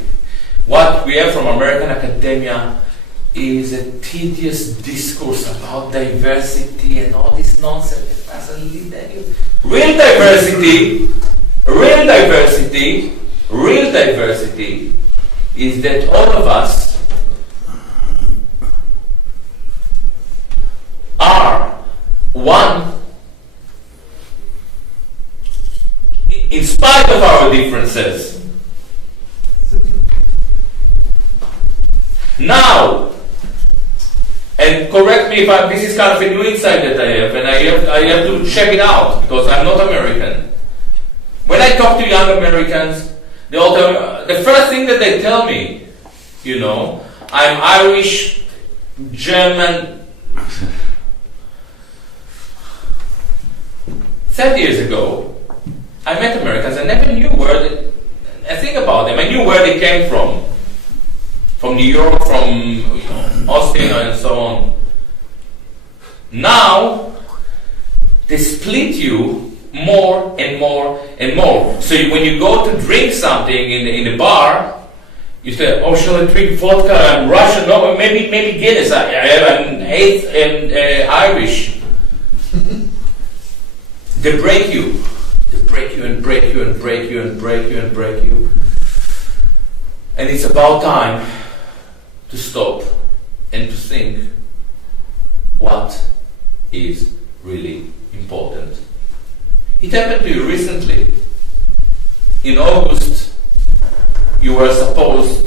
What we have from American academia is a tedious discourse about diversity and all this nonsense that doesn't lead anywhere. Real diversity is that all of us are one in spite of our differences. Now, and correct me if this is kind of a new insight that I have, and I have to check it out because I'm not American. When I talk to young Americans, they all tell me, the first thing that they tell me, I'm Irish, German. 30 years ago, I met Americans. I never knew I think about them. I knew where they came from. From New York, from Austin, and so on. Now, they split you more and more and more. So when you go to drink something in the bar, you say, "Oh, shall I drink vodka? I'm Russian. No, maybe Guinness. I'm Irish." They break you. They break you and break you and break you and break you and break you. And it's about time to stop and to think what is really important. It happened to you recently. In August, you were supposed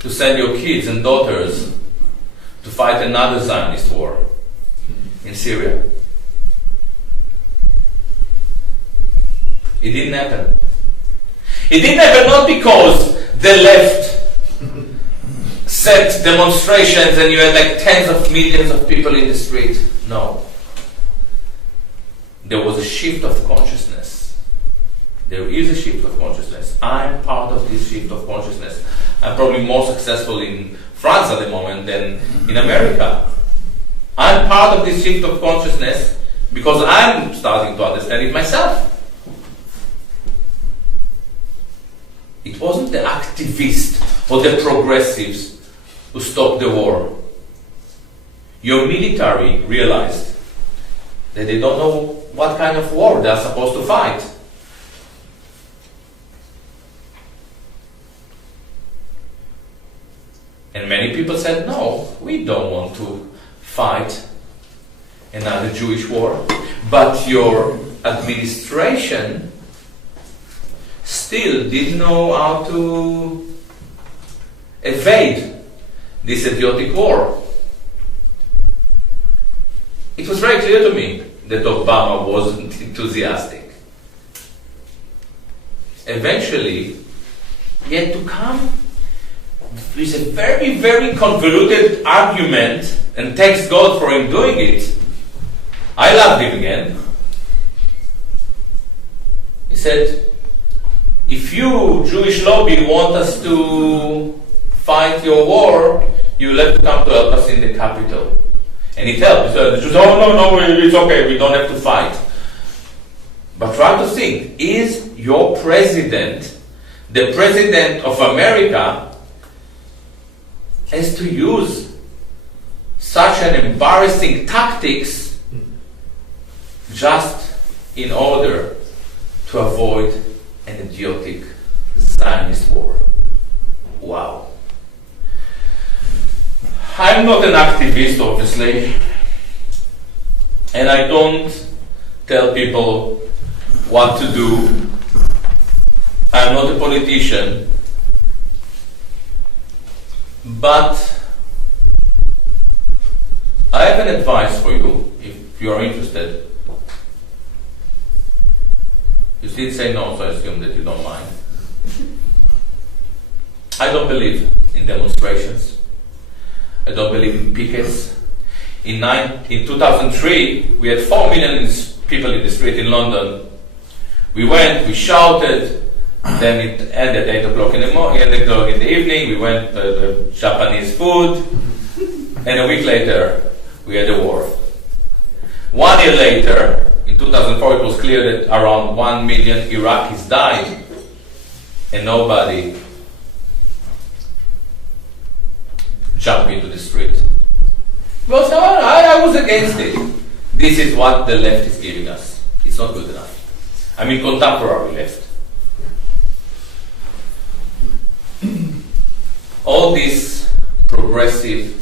to send your kids and daughters to fight another Zionist war in Syria. It didn't happen. It didn't happen not because the left set demonstrations and you had like tens of millions of people in the street. No. There was a shift of consciousness. There is a shift of consciousness. I'm part of this shift of consciousness. I'm probably more successful in France at the moment than in America. I'm part of this shift of consciousness because I'm starting to understand it myself. It wasn't the activists or the progressives who stopped the war. Your military realized that they don't know what kind of war they are supposed to fight. And many people said, no, we don't want to fight another Jewish war, but your administration still didn't know how to evade this idiotic war. It was very clear to me that Obama wasn't enthusiastic. Eventually, he had to come with a very, very convoluted argument, and thanks God for him doing it. I loved him again. He said, if you, Jewish lobby, want us to fight your war, you'll have to come to help us in the capital. And it helped. He said, no, it's okay, we don't have to fight. But try to think, is your president, the president of America, has to use such an embarrassing tactics just in order to avoid an idiotic Zionist war? Wow. I'm not an activist, obviously, and I don't tell people what to do. I'm not a politician, but I have an advice for you if you are interested. You did say no, so I assume that you don't mind. I don't believe in demonstrations. I don't believe in pickets. In 2003, we had 4 million people in the street in London. We went, we shouted, then it ended at 8 o'clock in the evening. We went to the Japanese food, and a week later, we had a war. 1 year later, in 2004, it was clear that around 1 million Iraqis died, and nobody jumped into the street. Well, so I was against it. This is what the left is giving us. It's not good enough. I mean, contemporary left. All this progressive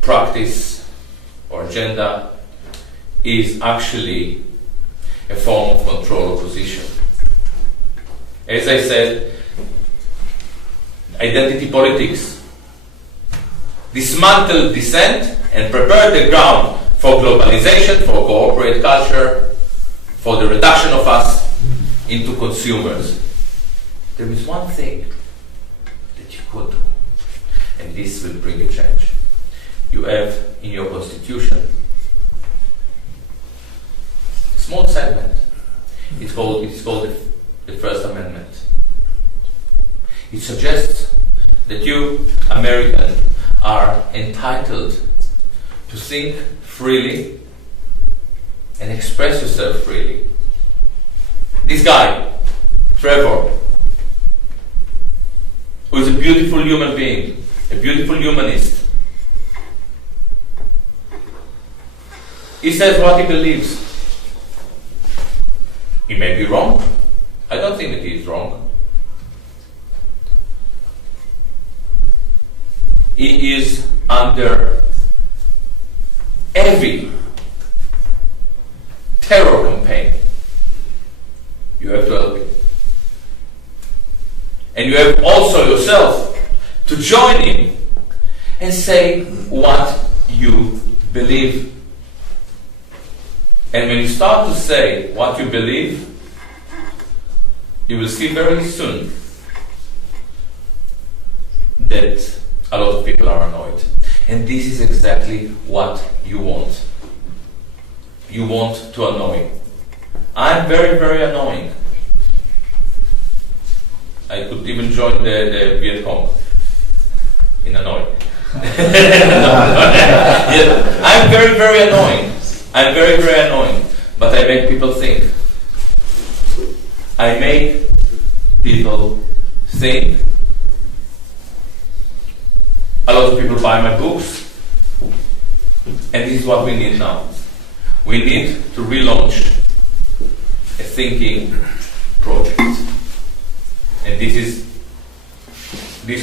practice or agenda is actually a form of control opposition. As I said, identity politics dismantle dissent and prepare the ground for globalization, for corporate culture, for the reduction of us into consumers. There is one thing that you could do, and this will bring a change. You have in your constitution a small segment. It is called the First Amendment. It suggests that you, American, are entitled to think freely and express yourself freely. This guy, Trevor, who is a beautiful human being, a beautiful humanist, he says what he believes. He may be wrong. I don't think that he is wrong. He is under heavy terror campaign. You have to help him. And you have also yourself to join him and say what you believe. And when you start to say what you believe, you will see very soon that a lot of people are annoyed. And this is exactly what you want. You want to annoy. I'm very, very annoying. I could even join the Viet Cong in Hanoi. Yeah. I'm very, very annoying. I'm very, very annoying. But I make people think. I make people think. A lot of people buy my books. And this is what we need now. We need to relaunch a thinking project. And this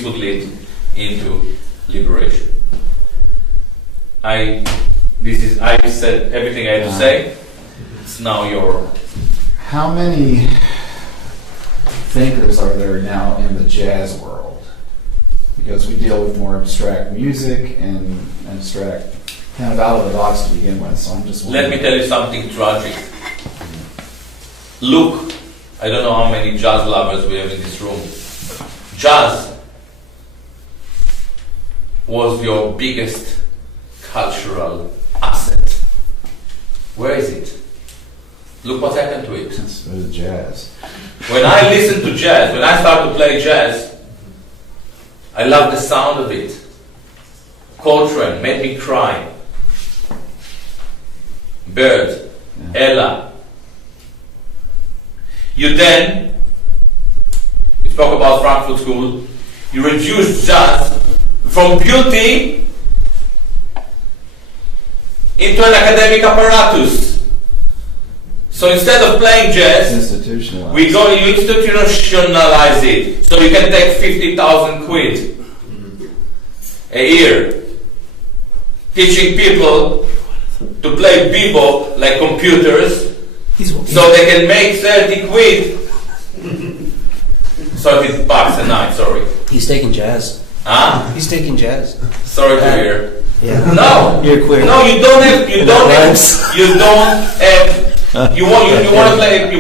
would lead into liberation. I said everything I had to say. It's now your. How many thinkers are there now in the jazz world? Because we deal with more abstract music and abstract, kind of out of the box to begin with. So I'm just wondering. Let me tell you something tragic. Look, I don't know how many jazz lovers we have in this room. Jazz was your biggest cultural asset. Where is it? Look what happened to it. It's jazz. When I listen to jazz, when I start to play jazz, I love the sound of it. Coltrane made me cry. Bird, Ella. You spoke about Frankfurt School, you reduced jazz from beauty into an academic apparatus. So instead of playing jazz, we institutionalize it. So you can take 50,000 quid a year teaching people to play bebop like computers so they can make 30 quid. 30 bucks a night, sorry. He's taking jazz. Huh? He's taking jazz. Sorry to hear. Yeah. No. You're queer. No, you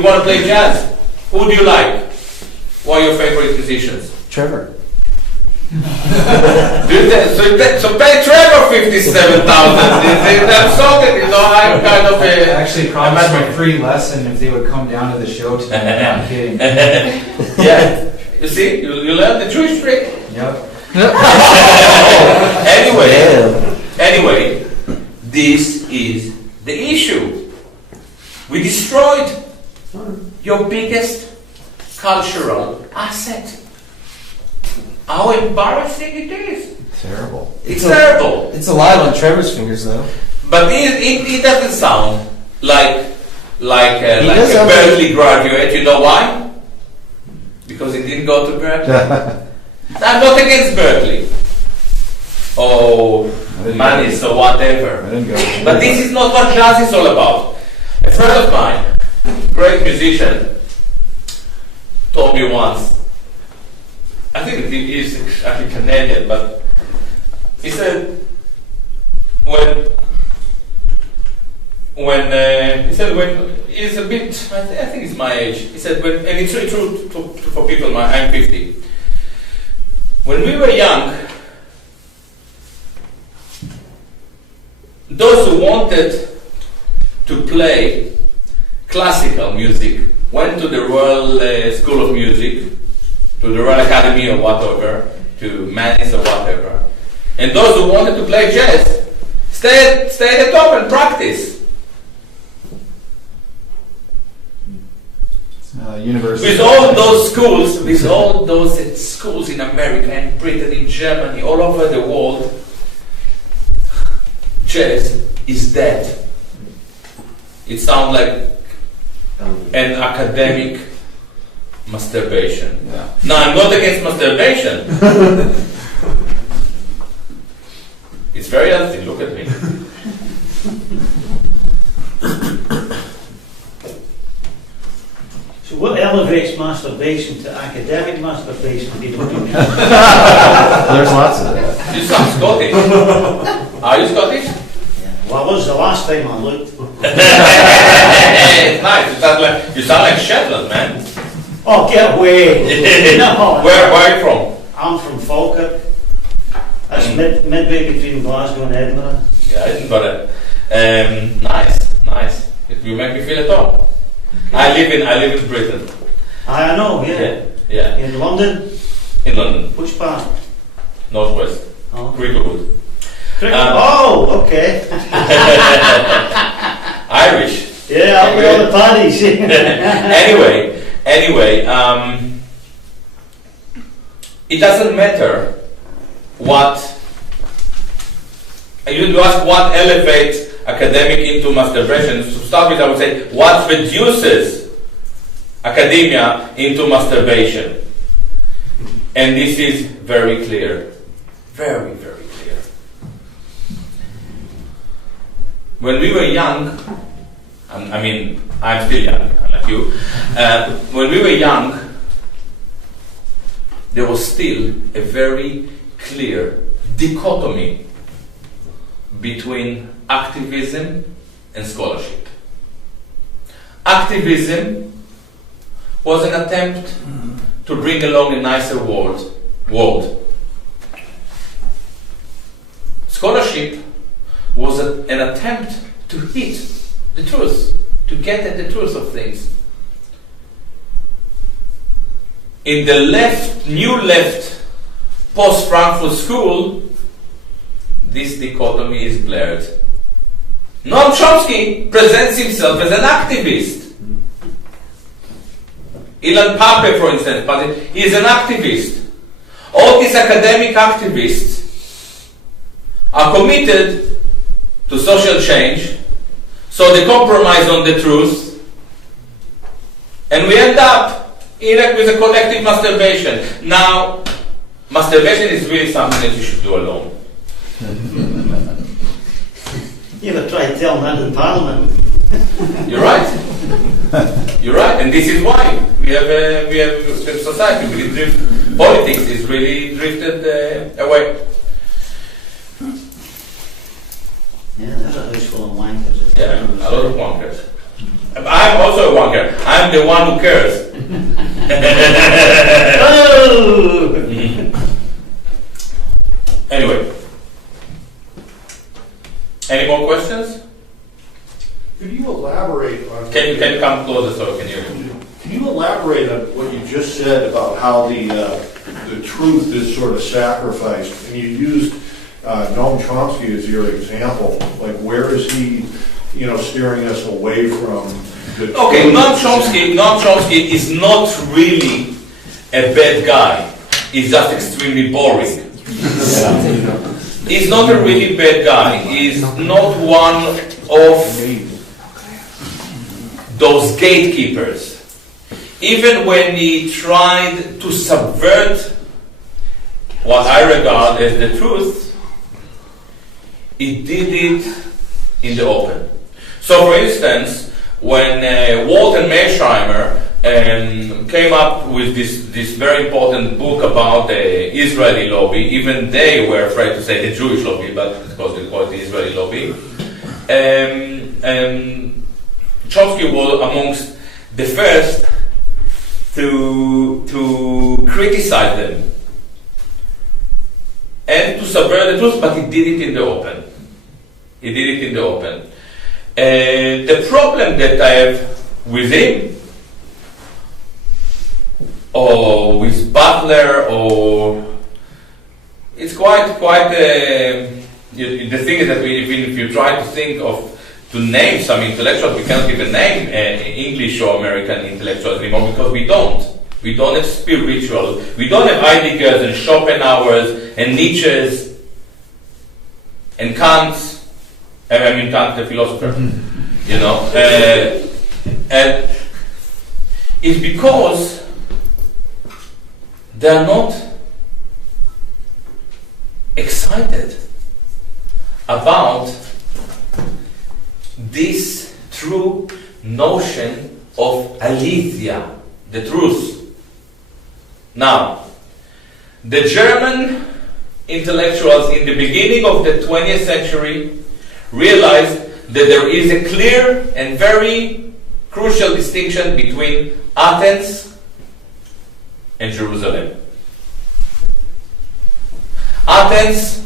want to play jazz. Who do you like? What are your favorite musicians? Trevor. So pay Trevor 57,000. I'm sorry, I'm kind of a. Actually promised my free lesson if they would come down to the show tonight. I'm kidding. Yeah. You see, you learned the Jewish trick. Yep. Anyway, this is the issue. We destroyed your biggest cultural asset. How embarrassing it is. Terrible. It's terrible. It's alive on Trevor's fingers, though. But it doesn't sound like a sound Berkeley graduate. You know why? Because he didn't go to Berkeley. I'm not against Berkeley. Oh, money, so whatever. But this is not what jazz is all about. A friend of mine, great musician, told me once, I think he is actually Canadian, but he said when he's a bit, I think he's my age. He said and it's really true for people. I'm 50. When we were young, those who wanted to play classical music went to the Royal School of Music, to the Royal Academy or whatever, to Manny's or whatever. And those who wanted to play jazz stayed at home and practice. University. With all those schools in America and Britain, in Germany, all over the world, jazz is dead. It sounds like an academic masturbation. Yeah. Now, I'm not against masturbation. It's very healthy, look at me. So what elevates masturbation to academic masturbation? There's lots of that. You sound Scottish. Are you Scottish? Well, I was the last time I looked. It's nice. You sound like Shetland, man. Oh, get away! No. Where are you from? I'm from Falkirk. That's midway between Glasgow and Edinburgh. Yeah, Edinburgh. Nice. It will make me feel at home. I live in Britain. I know, Yeah. In London? In London. Which part? Northwest. Oh. Cricklewood. Oh, okay. Irish. Yeah, I'll be on the paddies. Anyway, it doesn't matter what. You ask what elevates academic into masturbation. To start with, I would say what reduces academia into masturbation. And this is very clear. Very, very clear. when we were young, I mean, I'm still young, unlike you. When we were young, there was still a very clear dichotomy between activism and scholarship. Activism was an attempt to bring along a nicer world. Scholarship was an attempt to hit the truth, to get at the truth of things. In the new left, post-Frankfurt school, this dichotomy is blurred. Noam Chomsky presents himself as an activist. Ilan Pape, for instance, but he is an activist. All these academic activists are committed to social change, so they compromise on the truth, and we end up with a collective masturbation. Now, masturbation is really something that you should do alone. You ever tried telling that in Parliament? You're right. You're right, and this is why we have society. Politics is really drifted away. Yeah, there's a house full of wankers. Yeah, a lot of wankers. I'm also a wanker. I'm the one who cares. Oh! Anyway, any more questions? Could you elaborate on... Can you come closer so I can hear you? Can you elaborate on what you just said about how the truth is sort of sacrificed? And you used Noam Chomsky as your example. Like, where is he, steering us away from the truth? Okay, Noam Chomsky is not really a bad guy. He's just extremely boring. He's not a really bad guy. He's not one of those gatekeepers. Even when he tried to subvert what I regard as the truth, he did it in the open. So, for instance, when Walter Mearsheimer came up with this very important book about the Israeli lobby, even they were afraid to say the Jewish lobby, but because they call it the Israeli lobby, Chomsky was amongst the first to criticize them and to subvert the truth, but he did it in the open. The problem that I have with him, or with Butler, or it's quite. The thing is that even if you try to think to name some intellectuals, we cannot even name English or American intellectuals anymore because we don't. We don't have spiritual. We don't have Heideggers and Schopenhauers and Nietzsche's and Kant's. I mean Kant, the philosopher. And it's because they are not excited about this true notion of aletheia, the truth. Now, the German intellectuals in the beginning of the 20th century realized that there is a clear and very crucial distinction between Athens and Jerusalem. Athens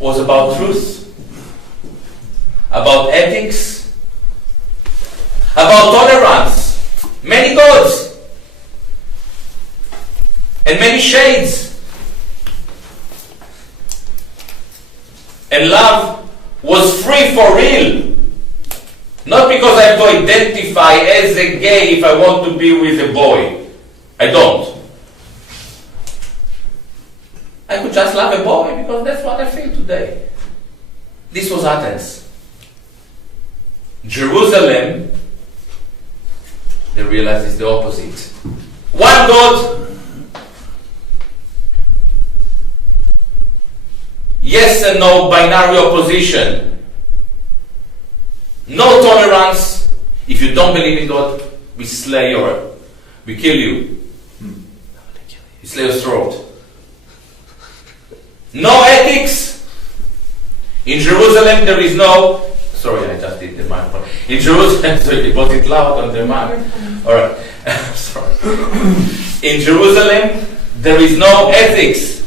was about truth, about ethics, about tolerance, many gods, and many shades. And love was free for real. Not because I have to identify as a gay if I want to be with a boy. I don't. I could just love a boy because that's what I feel today. This was Athens. Jerusalem, they realized is the opposite. One God, yes and no binary opposition. no tolerance. If you don't believe in God, we slay you, we kill you. We slay your throat. No ethics. In Jerusalem there is no. Sorry, I just did the microphone. In Jerusalem, sorry, was it loud on the mic? All right. Sorry. In Jerusalem there is no ethics.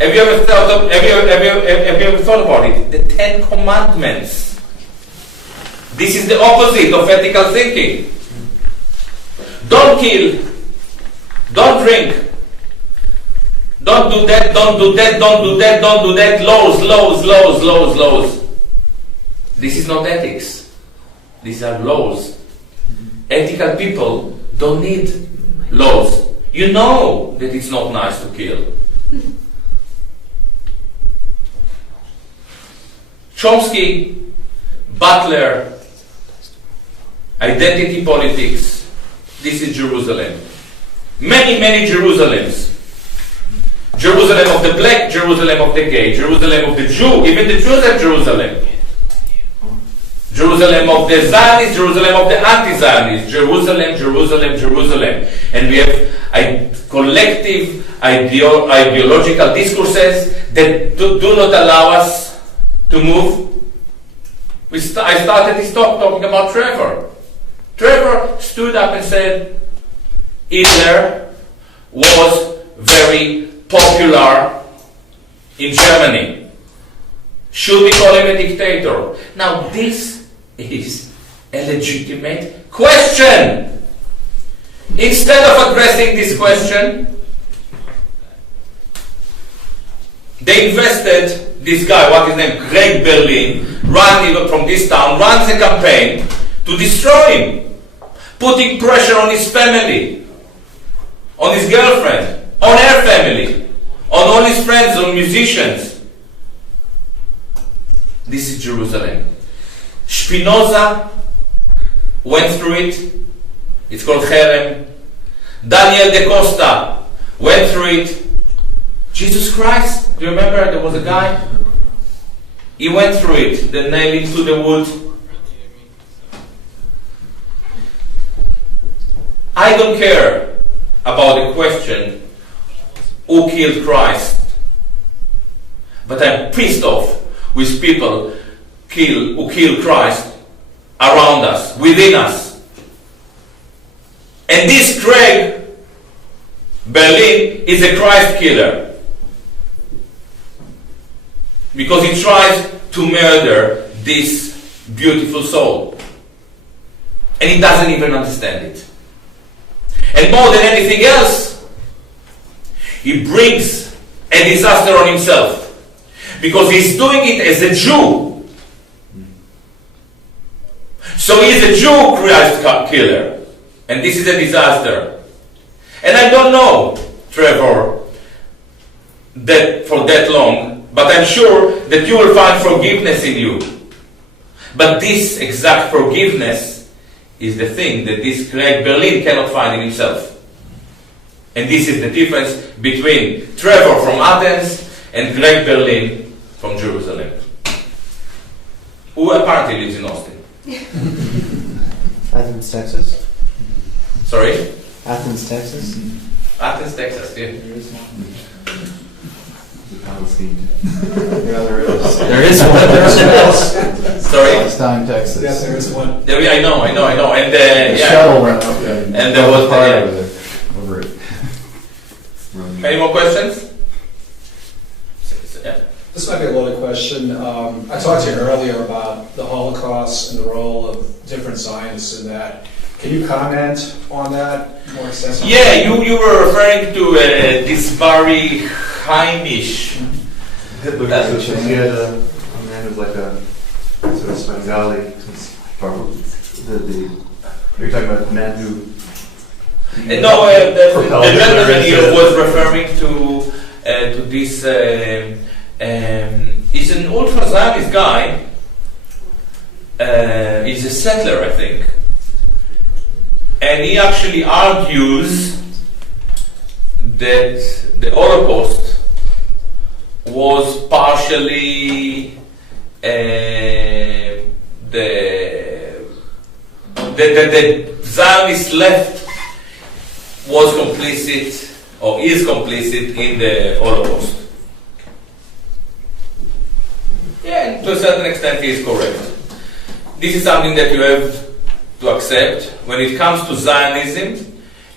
Have you ever thought about it? The 10 Commandments. This is the opposite of ethical thinking. Don't kill. Don't drink. Don't do that, don't do that, don't do that, don't do that. Laws. This is not ethics. These are laws. Ethical people don't need laws. You know that it's not nice to kill. Chomsky, Butler, identity politics. This is Jerusalem. Many Jerusalems. Jerusalem of the black, Jerusalem of the gay, Jerusalem of the Jew, even the Jews are Jerusalem. Jerusalem of the Zionists, Jerusalem of the anti-Zionists, Jerusalem. And we have collective ideological discourses that do not allow us to move. I started this talk talking about Trevor. Trevor stood up and said, Hitler was very popular in Germany. Should we call him a dictator? Now this is a legitimate question. Instead of addressing this question, they invested this guy, what is his name, Greg Berlin, from this town, runs a campaign to destroy him, putting pressure on his family, on his girlfriend, on her family, on all his friends, on musicians. This is Jerusalem. Spinoza went through it. It's called Cherem. Daniel de Costa went through it. Jesus Christ, do you remember there was a guy? He went through it. They nailed him to the wood. I don't care about the question who killed Christ, but I'm pissed off with people who kill Christ around us, within us. And this Craig Berlin is a Christ killer because he tries to murder this beautiful soul, and he doesn't even understand it. And more than anything else, he brings a disaster on himself because he's doing it as a Jew. So he is a Jew Christ killer, and this is a disaster. And I don't know Trevor that for that long, but I'm sure that you will find forgiveness in you. But this exact forgiveness is the thing that this Greg Berlin cannot find in himself. And this is the difference between Trevor from Athens and Greg Berlin from Jerusalem, who apparently lives in Austin. Athens, Texas. Sorry? Athens, Texas. Athens, Texas, yeah. Yeah, there is. There is one. There's Sorry? Palestine, Texas. Yes, there is one. I know. And The yeah. shuttle went up and there was fire over it. Any more questions? Yeah. This might be a loaded question. I talked to you earlier about the Holocaust and the role of different Zionists in that. Can you comment on that more extensively? Yeah, you were referring to this Barry Heimish. Hitler he had a man who's like a sort of Svengali. You're talking about the man who. No, the gentleman here was referring to this. He's an ultra-Zionist guy. He's a settler, I think. And he actually argues that the Holocaust was partially the Zionist left was complicit or is complicit in the Holocaust. Yeah, to a certain extent he is correct. This is something that you have to accept. When it comes to Zionism,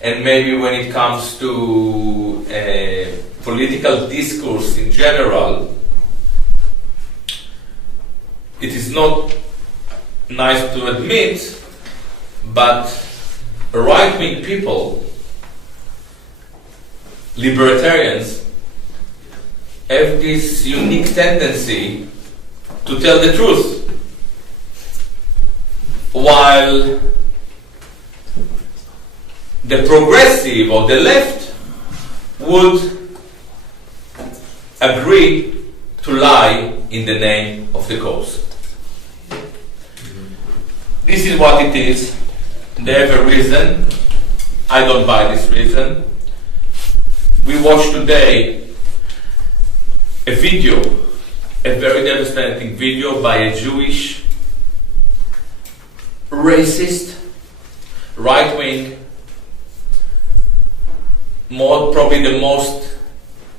and maybe when it comes to political discourse in general, it is not nice to admit, but right-wing people, libertarians, have this unique tendency to tell the truth, while the progressive or the left would agree to lie in the name of the cause. This is what it is. They have a reason. I don't buy this reason. We watched today a video, a very devastating video by a Jewish racist, right-wing, probably the most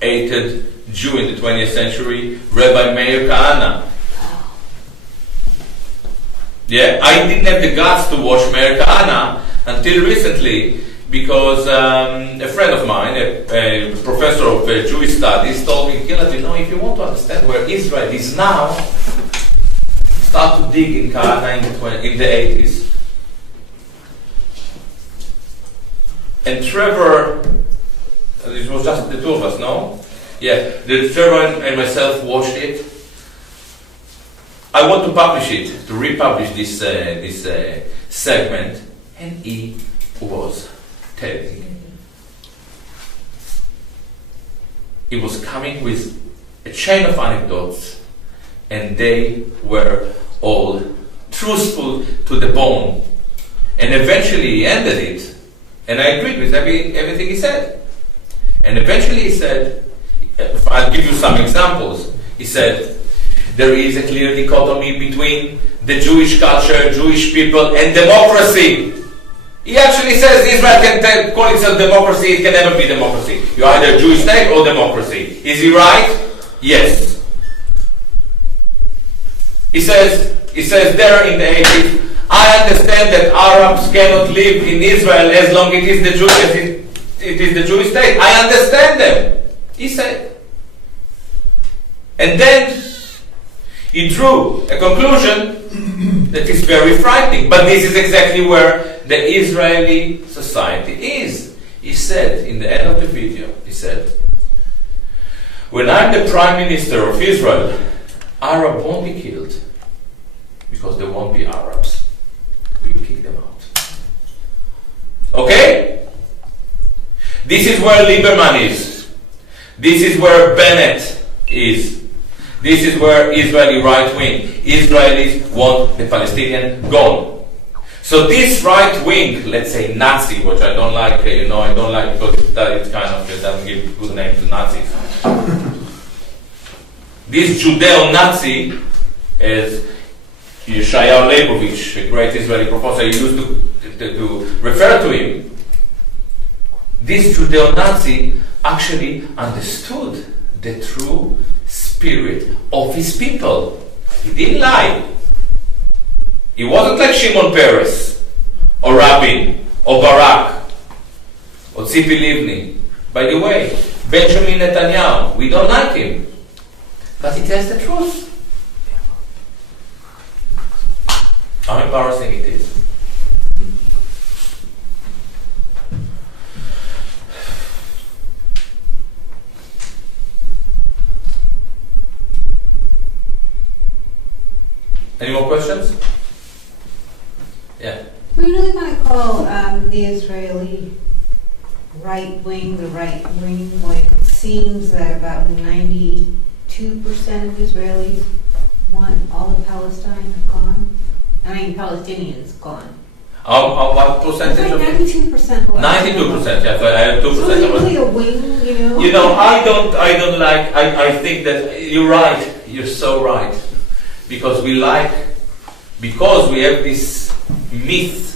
hated Jew in the 20th century, Rabbi Meir Kahane. Yeah, I didn't have the guts to watch Meir Kahane until recently, because a friend of mine, a professor of Jewish studies, told me, Gilad, if you want to understand where Israel is now, start to dig in Kahane in the 80s. And Trevor, it was just the two of us, no? Yeah, Trevor and myself watched it. I want to publish it, to republish this segment, and he was telling. He was coming with a chain of anecdotes, and they were all truthful to the bone. And eventually he ended it, and I agreed with everything he said. And eventually he said, I'll give you some examples. He said, there is a clear dichotomy between the Jewish culture, Jewish people, and democracy. He actually says Israel can call itself democracy, it can never be democracy. You're either Jewish state or democracy. Is he right? Yes. He says there in the 80s, I understand that Arabs cannot live in Israel as long as it is the Jewish state. I understand them, he said. And then he drew a conclusion that is very frightening. But this is exactly where the Israeli society is. He said, in the end of the video, he said, when I'm the Prime Minister of Israel, Arab won't be killed because there won't be Arabs. We will kick them out. Okay? This is where Lieberman is. This is where Bennett is. This is where Israeli right-wing. Israelis want the Palestinian gone. So this right-wing, let's say Nazi, which I don't like, I don't like because it doesn't give good name to Nazis. This Judeo-Nazi, as Yeshayahu Leibovich, a great Israeli professor, used to refer to him, this Judeo-Nazi actually understood the true spirit of his people. He didn't lie. He wasn't like Shimon Peres, or Rabin, or Barak, or Tzipi Livni. By the way, Benjamin Netanyahu, we don't like him, but he tells the truth. How embarrassing it is. Any more questions? Yeah. We really want to call the Israeli right wing the right wing when it seems that about 92% of Israelis want all of Palestine gone. I mean, Palestinians gone. What percentage of it? 92%. 92%, yeah, so I have 2%. So is it really a wing, I don't like, I think that you're right, you're so right. Because we like because we have this myth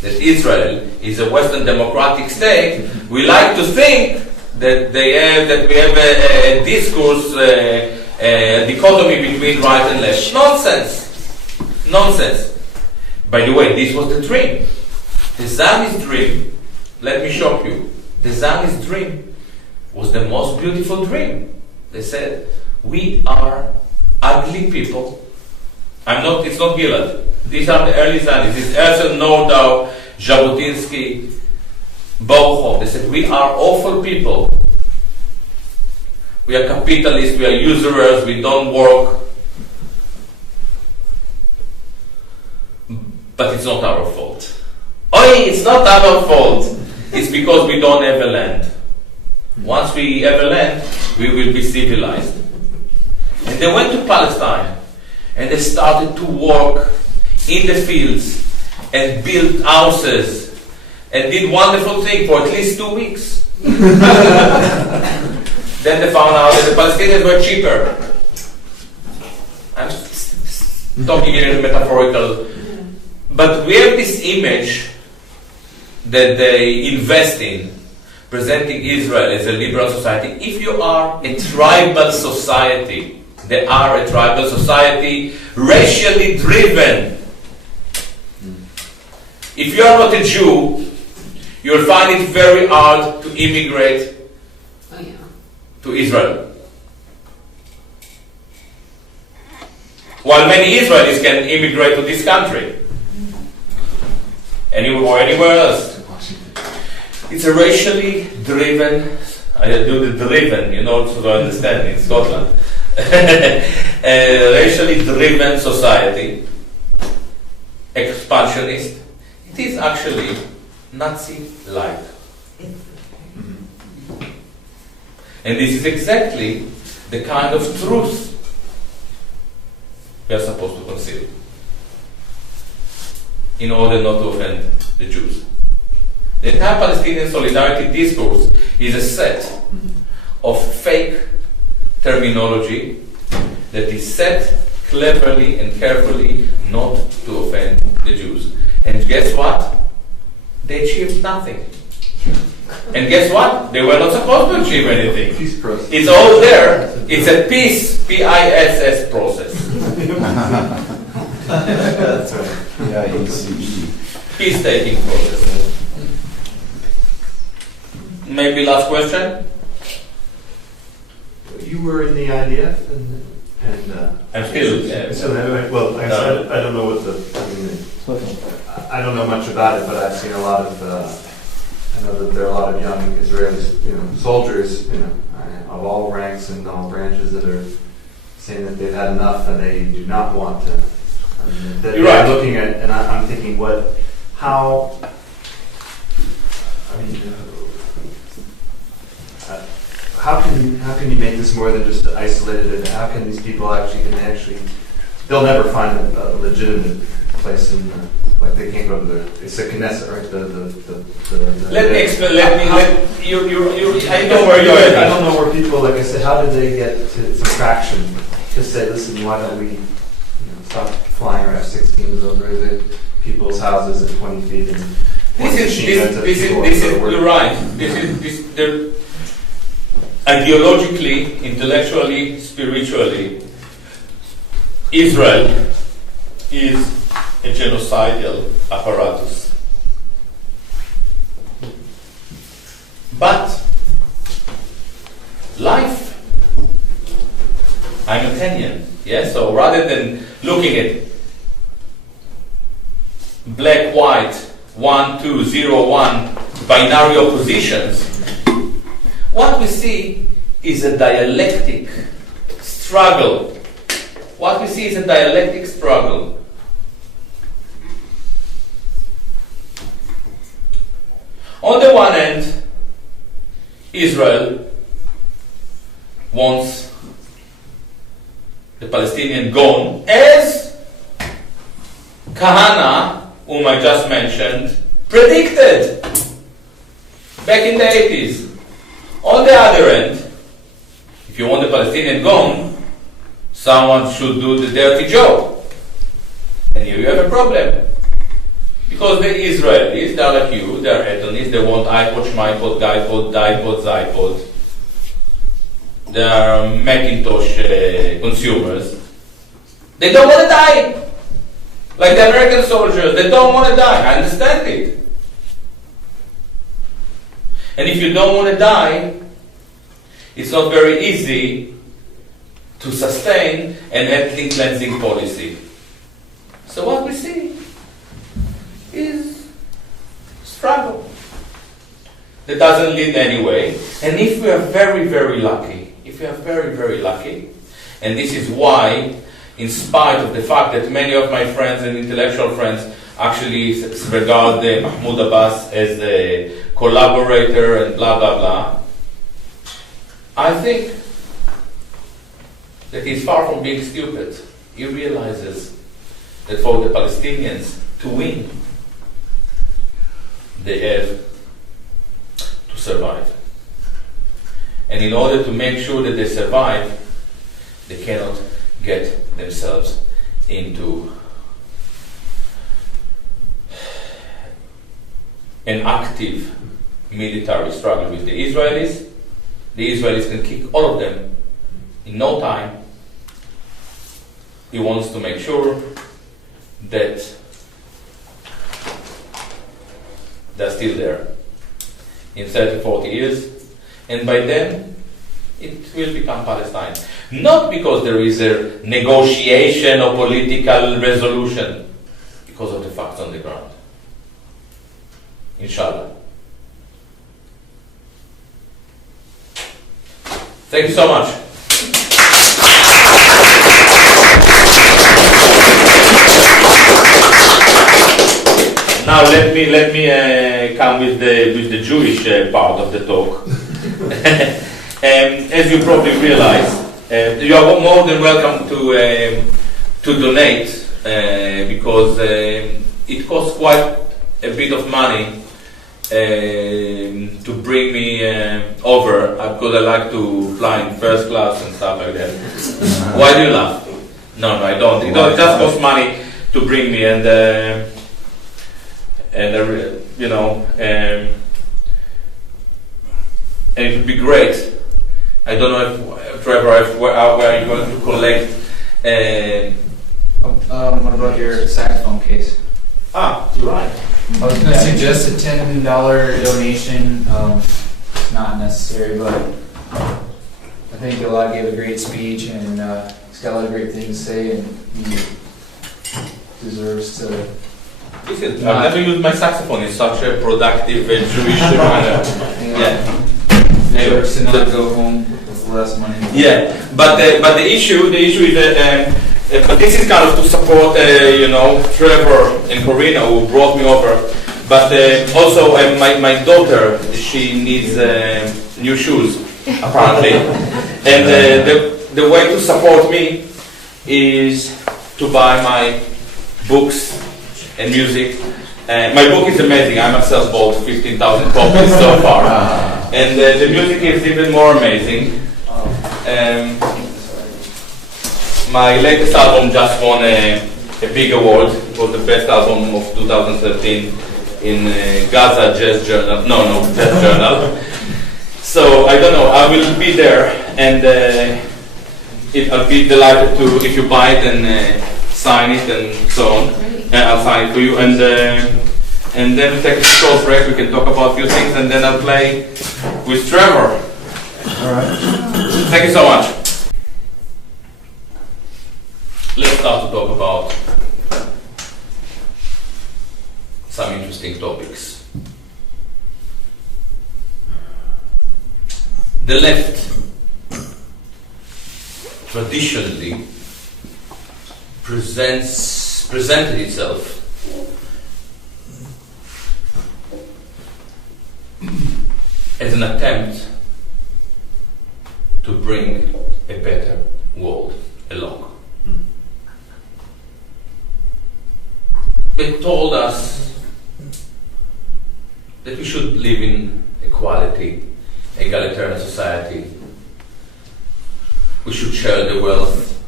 that Israel is a Western democratic state, we like to think that we have a discourse, a dichotomy between right and left. Nonsense. By the way, this was the dream. The Zionist dream, let me shock you, the Zionist dream was the most beautiful dream. They said, we are ugly people. It's not Gilad. These are the early Zionists. It's Herzl, Nordau, Jabotinsky, Bochum. They said, we are awful people. We are capitalists, we are usurers, we don't work. But it's not our fault. It's not our fault. It's because we don't have a land. Once we have a land, we will be civilized. And they went to Palestine and they started to work in the fields and built houses and did wonderful things for at least 2 weeks. Then they found out that the Palestinians were cheaper. I'm talking in a metaphorical. But we have this image that they invest in, presenting Israel as a liberal society. If you are a tribal society, they are a tribal society, racially driven. If you are not a Jew, you'll find it very hard to immigrate to Israel. While many Israelis can immigrate to this country. Anywhere else. It's a racially driven, I do the driven, so to understand in Scotland. A racially driven society, expansionist. It is actually Nazi-like. And this is exactly the kind of truth we are supposed to consider in order not to offend the Jews. The entire Palestinian solidarity discourse is a set of fake terminology that is set cleverly and carefully not to offend the Jews. And guess what? They achieved nothing. And guess what? They were not supposed to achieve anything. It's all there. It's a peace, P-I-S-S process. That's right. P-I-E-C-E. Peace-taking process. Maybe last question? You were in the IDF and I'm still. Well, I don't know what I don't know much about it, but I've seen a lot of. I know that there are a lot of young Israeli, soldiers, of all ranks and all branches that are saying that they've had enough and they do not want to. You're right. Looking at, and I'm thinking, how can you make this more than just isolated? And how can these people they'll never find a legitimate place in like they can't go to it's a Knesset, right? Let me explain. I know where you're at. I don't know where people, like I said, how did they get to some traction to say, listen, why don't we stop flying our F-16s over the people's houses at 20 feet and you're right. They're ideologically, intellectually, spiritually, Israel is a genocidal apparatus. But life, I'm Athenian, so rather than looking at black, white, 1, 2, 0, 1 binary oppositions, what we see is a dialectic struggle. What we see is a dialectic struggle. On the one hand, Israel wants the Palestinian gone, as Kahana, whom I just mentioned, predicted back in the 80s. On the other end, if you want the Palestinian gone, someone should do the dirty job. And here you have a problem. Because the Israelis, they're like you, they're hedonists, they want iPod, schmipod, dipod, zipod. They are Macintosh consumers. They don't want to die. Like the American soldiers, they don't want to die. I understand it. And if you don't want to die, it's not very easy to sustain an ethnic cleansing policy. So what we see is struggle that doesn't lead anywhere. And if we are very, very lucky, and this is why, in spite of the fact that many of my friends and intellectual friends actually regard Mahmoud Abbas as a collaborator and blah, blah, blah, I think that he's far from being stupid. He realizes that for the Palestinians to win, they have to survive. And in order to make sure that they survive, they cannot get themselves into an active military struggle with the Israelis. The Israelis can kick all of them in no time. He wants to make sure that they're still there in 30, 40 years, and by then it will become Palestine. Not because there is a negotiation or political resolution, because of the facts on the ground. Inshallah. Thank you so much. Now let me come with the Jewish part of the talk. As you probably realize, you are more than welcome to donate because it costs quite a bit of money to bring me over, because I like to fly in first class and stuff like that. Why do you laugh? No, I don't. It just costs money to bring me, and you know, and it would be great. I don't know if Trevor, where are you going to collect? What about your saxophone case? You're right. I was going to suggest a $10 donation. It's not necessary, but I think Gilad gave a great speech, and he's got a lot of great things to say, and he deserves to. Listen, I've never used my saxophone in such a productive Jewish manner. Yeah. Deserves to not go home with less money. Yeah, but the issue is that. But this is kind of to support, you know, Trevor and Corina, who brought me over. But also, my daughter, she needs new shoes, apparently. And the way to support me is to buy my books and music. My book is amazing. I myself bought 15,000 copies so far. And the music is even more amazing. My latest album just won a big award. It was the best album of 2013 in Gaza Jazz Journal. Jazz Journal. So I don't know. I will be there, and I'll be delighted to if you buy it and sign it and so on. I'll sign it for you, and then we'll take a short break. We can talk about a few things, and then I'll play with Trevor. All right. Thank you so much. Let's start to talk about some interesting topics. The left traditionally presented itself as an attempt to bring a better world along. They told us that we should live in equality, egalitarian society. We should share the wealth.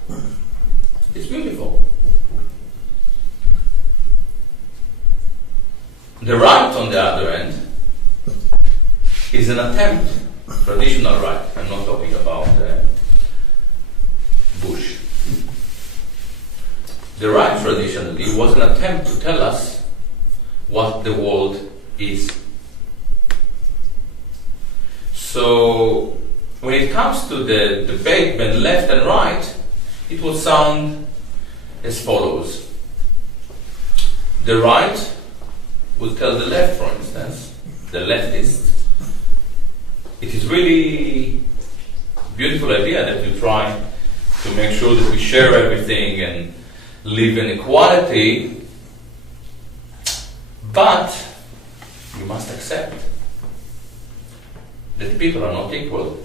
It's beautiful. The right, on the other end, is an attempt, traditional right, I'm not talking about Bush. The right traditionally was an attempt to tell us what the world is. So when it comes to the debate between left and right, it will sound as follows. The right will tell the left, for instance, the leftists, it is really a beautiful idea that you try to make sure that we share everything and live in equality, but you must accept that people are not equal.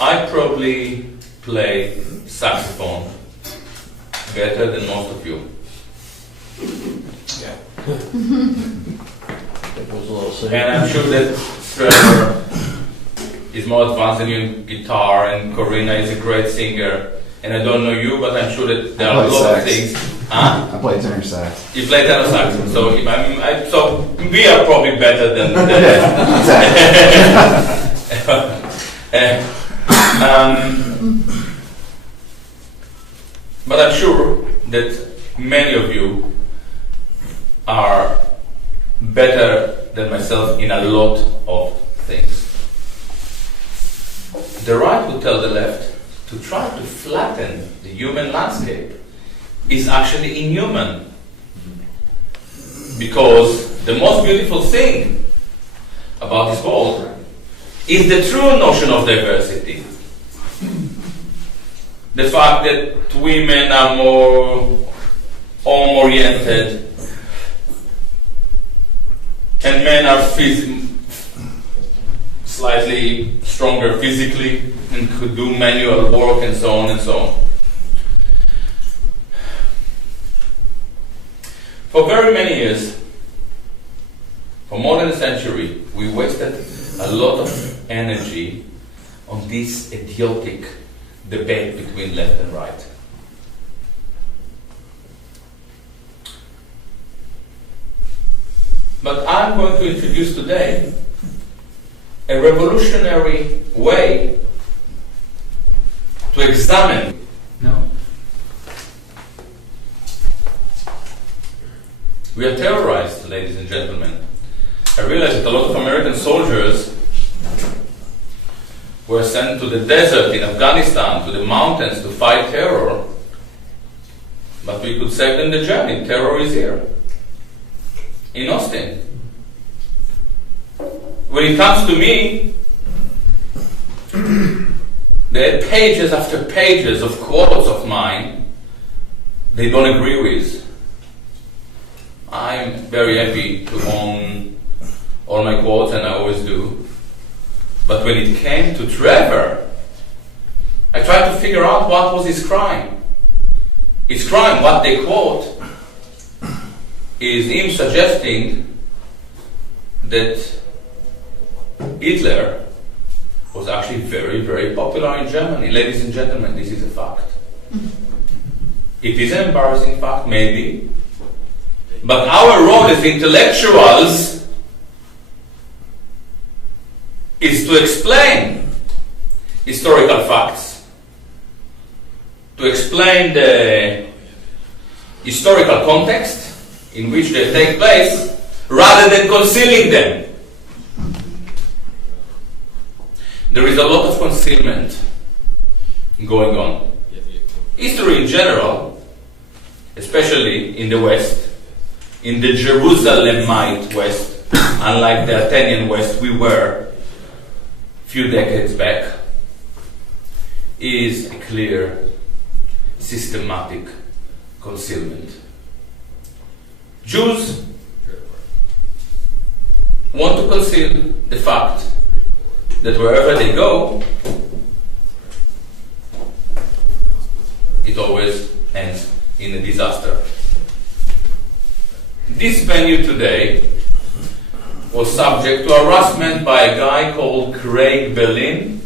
I probably play saxophone better than most of you. Yeah. And I'm sure that Trevor is more advanced than you in guitar, and Corina is a great singer. And I don't know you, but I'm sure that there are a lot of things. Huh? I play tenor sax. You play tenor sax, so so we are probably better than. But I'm sure that many of you are better than myself in a lot of things. The right would tell the left to try to flatten the human landscape is actually inhuman. Because the most beautiful thing about this world is the true notion of diversity. The fact that women are more home-oriented and men are slightly stronger physically and could do manual work and so on and so on. For very many years, for more than a century, we wasted a lot of energy on this idiotic debate between left and right. But I'm going to introduce today a revolutionary way to examine. No. We are terrorized, ladies and gentlemen. I realize that a lot of American soldiers were sent to the desert in Afghanistan, to the mountains to fight terror. But we could save them the journey. Terror is here. In Austin. When it comes to me, there are pages after pages of quotes of mine they don't agree with. I'm very happy to own all my quotes, and I always do. But when it came to Trevor, I tried to figure out what was his crime. His crime, what they quote, is him suggesting that Hitler was actually very, very popular in Germany. Ladies and gentlemen, this is a fact. It is an embarrassing fact, maybe. But our role as intellectuals is to explain historical facts, to explain the historical context in which they take place, rather than concealing them. There is a lot of concealment going on. History in general, especially in the West, in the Jerusalemite West, unlike the Athenian West we were a few decades back, is a clear, systematic concealment. Jews want to conceal the fact that wherever they go, it always ends in a disaster. This venue today was subject to harassment by a guy called Craig Berlin.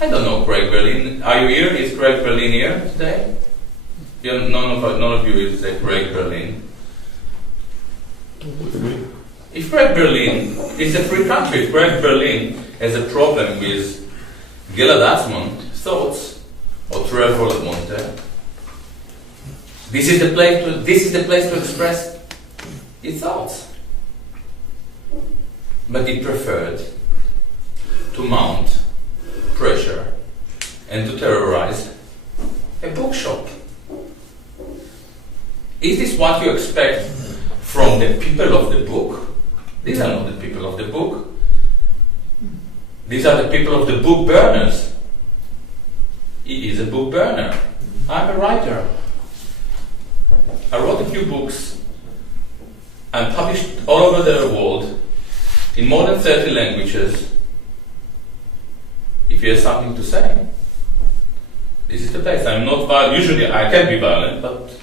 I don't know Craig Berlin. Are you here? Is Craig Berlin here today? None of you is Craig Berlin. If Greg Berlin is a free country, if Greg Berlin has a problem with Gilad Atzmon thoughts or Trevor Lamonte, this is the place to express his thoughts. But he preferred to mount pressure and to terrorize a bookshop. Is this what you expect from the people of the book? These are not the people of the book. These are the people of the book burners. He is a book burner. I'm a writer. I wrote a few books. I'm published all over the world in more than 30 languages. If you have something to say, this is the place. I'm not violent. Usually I can be violent, but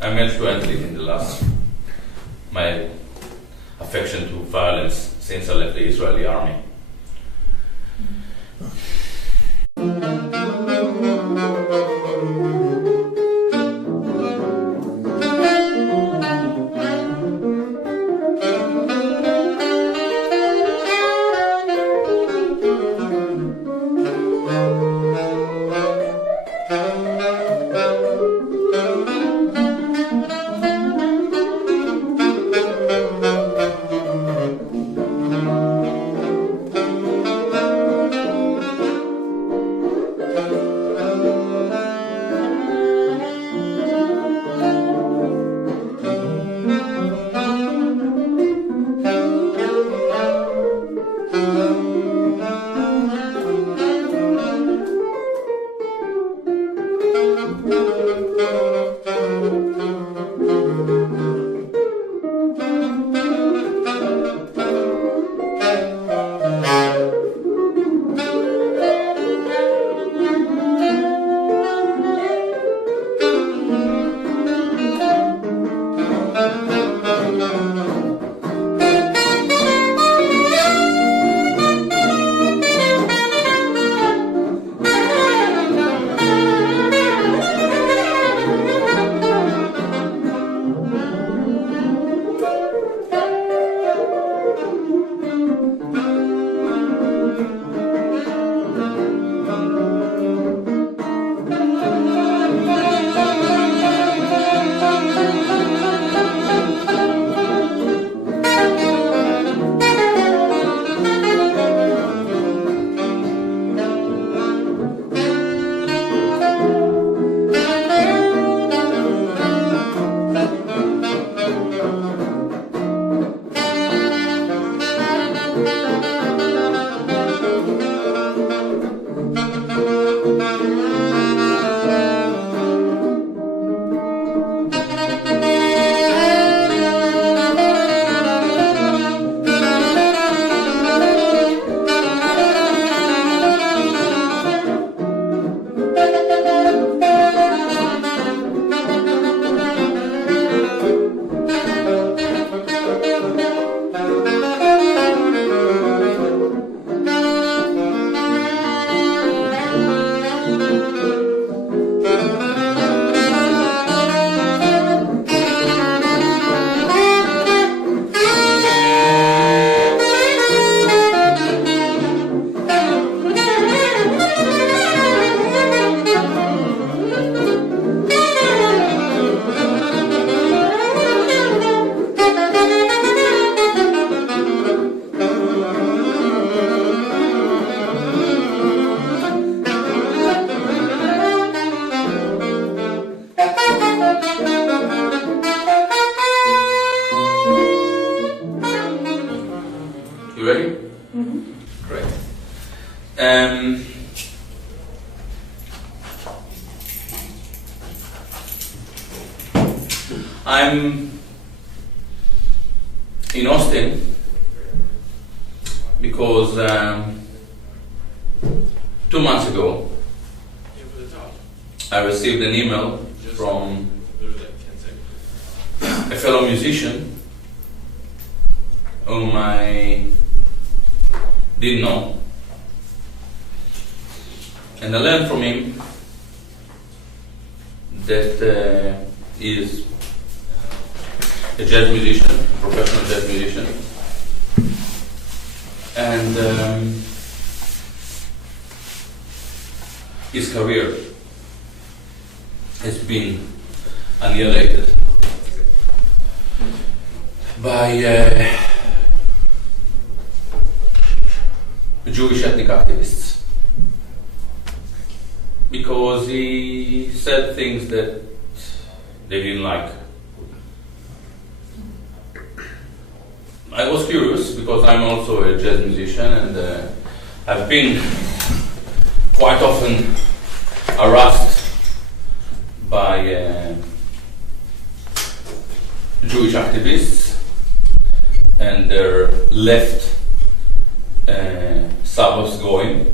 I managed to handle it in the last, my affection to violence since I left the Israeli army. You ready? Mm-hmm. Great. I'm in Austin because 2 months ago I received an email from a fellow musician whom I didn't know, and I learned from him that he is a jazz musician, professional jazz musician. And his career has been annihilated by Jewish ethnic activists, because he said things that they didn't like. I was curious because I'm also a jazz musician, and I've been quite often harassed by Jewish activists and their left Sabbath goyim.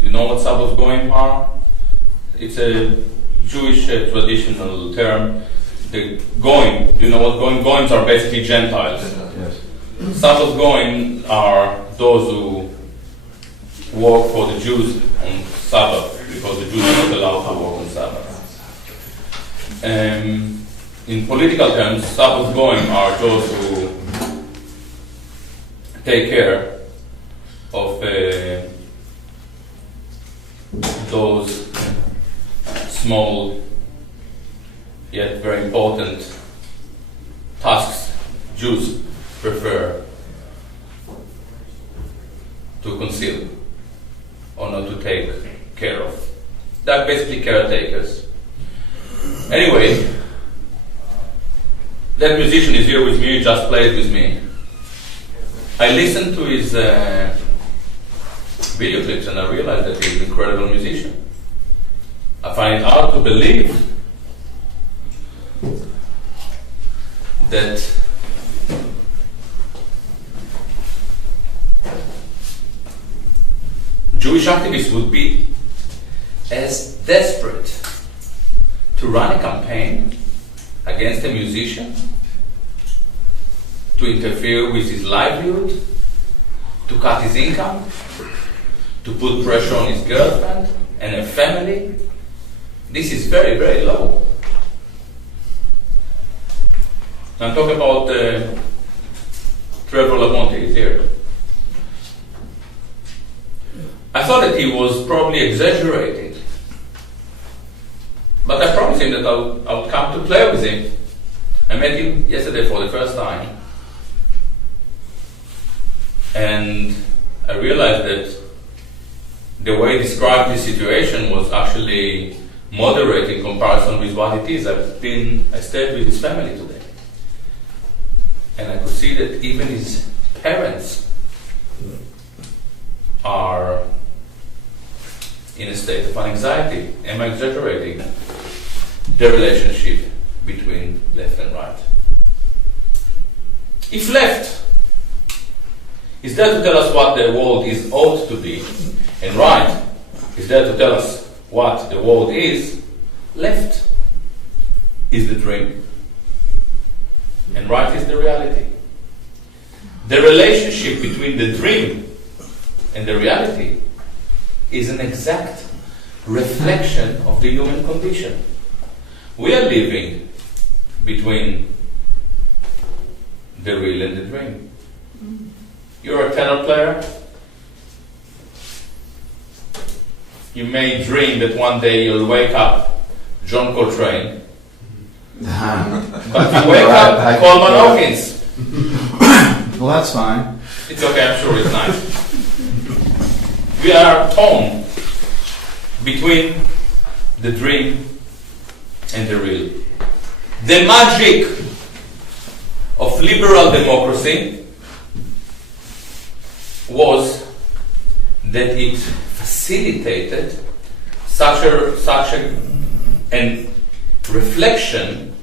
You know what Sabbath goyim are? It's a Jewish traditional term. The goyim, you know what goyims are basically Gentiles. Yes. Sabbath goyim are those who work for the Jews on Sabbath, because the Jews are not allowed to work on Sabbath. In political terms, Sabbath goyim are those who take care of those small yet very important tasks Jews prefer to conceal or not to take care of. They're basically caretakers. Anyway, that musician is here with me, he just played with me. I listened to his video clips and I realized that he's an incredible musician. I find it hard to believe that Jewish activists would be as desperate to run a campaign against a musician, to interfere with his livelihood, to cut his income, to put pressure on his girlfriend and her family. This is very, very low. I'm talking about Trevor Lamonte is here. I thought that he was probably exaggerating, but I promised him that I would come to play with him. I met him yesterday for the first time, and I realized that the way he described the situation was actually moderate in comparison with what it is. I stayed with his family today, and I could see that even his parents are in a state of anxiety. Am I exaggerating the relationship between left and right? If left is there to tell us what the world is ought to be, and right is there to tell us what the world is, left is the dream, and right is the reality. The relationship between the dream and the reality is an exact reflection of the human condition. We are living between the real and the dream. You're a tenor player. You may dream that one day you'll wake up John Coltrane, but you wake up Coleman Hawkins. Well, that's fine. It's okay, I'm sure it's nice. We are torn between the dream and the real. The magic of liberal democracy was that it facilitated such an reflection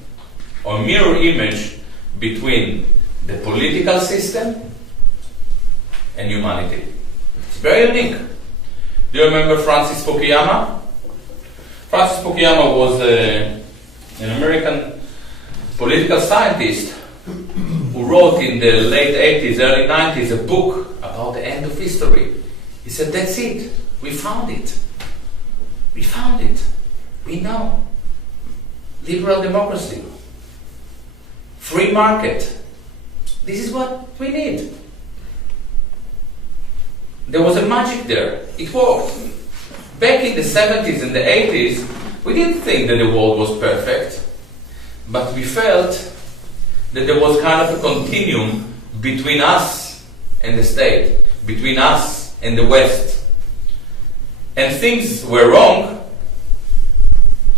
or mirror image between the political system and humanity. It's very unique. Do you remember Francis Fukuyama? Francis Fukuyama was an American political scientist who wrote in the late 80s, early 90s a book about the end of history. He said, that's it. We found it. We found it. We know. Liberal democracy free market. This is what we need. There was a magic there. It worked. Back in the 70s and the 80s, we didn't think that the world was perfect, but we felt that there was kind of a continuum between us and the state, between us and the West. And things were wrong,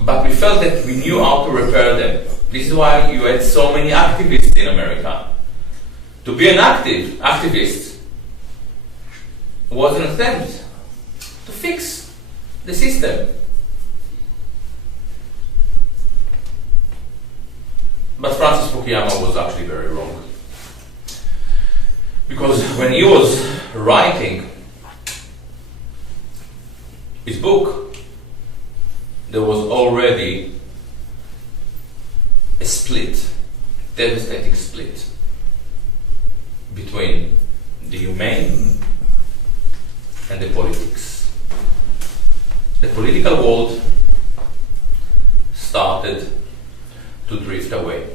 but we felt that we knew how to repair them. This is why you had so many activists in America. To be an activist was an attempt to fix the system. But Francis Fukuyama was actually very wrong. Because when he was writing his book, there was already a split, devastating split, between the humane and the politics. The political world started to drift away.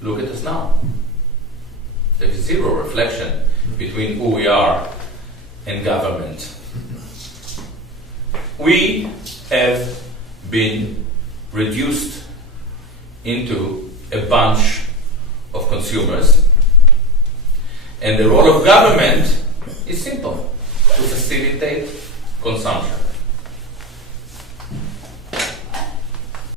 Look at us now. There is zero reflection between who we are and government. We have been reduced into a bunch of consumers, and the role of government is simple: to facilitate consumption.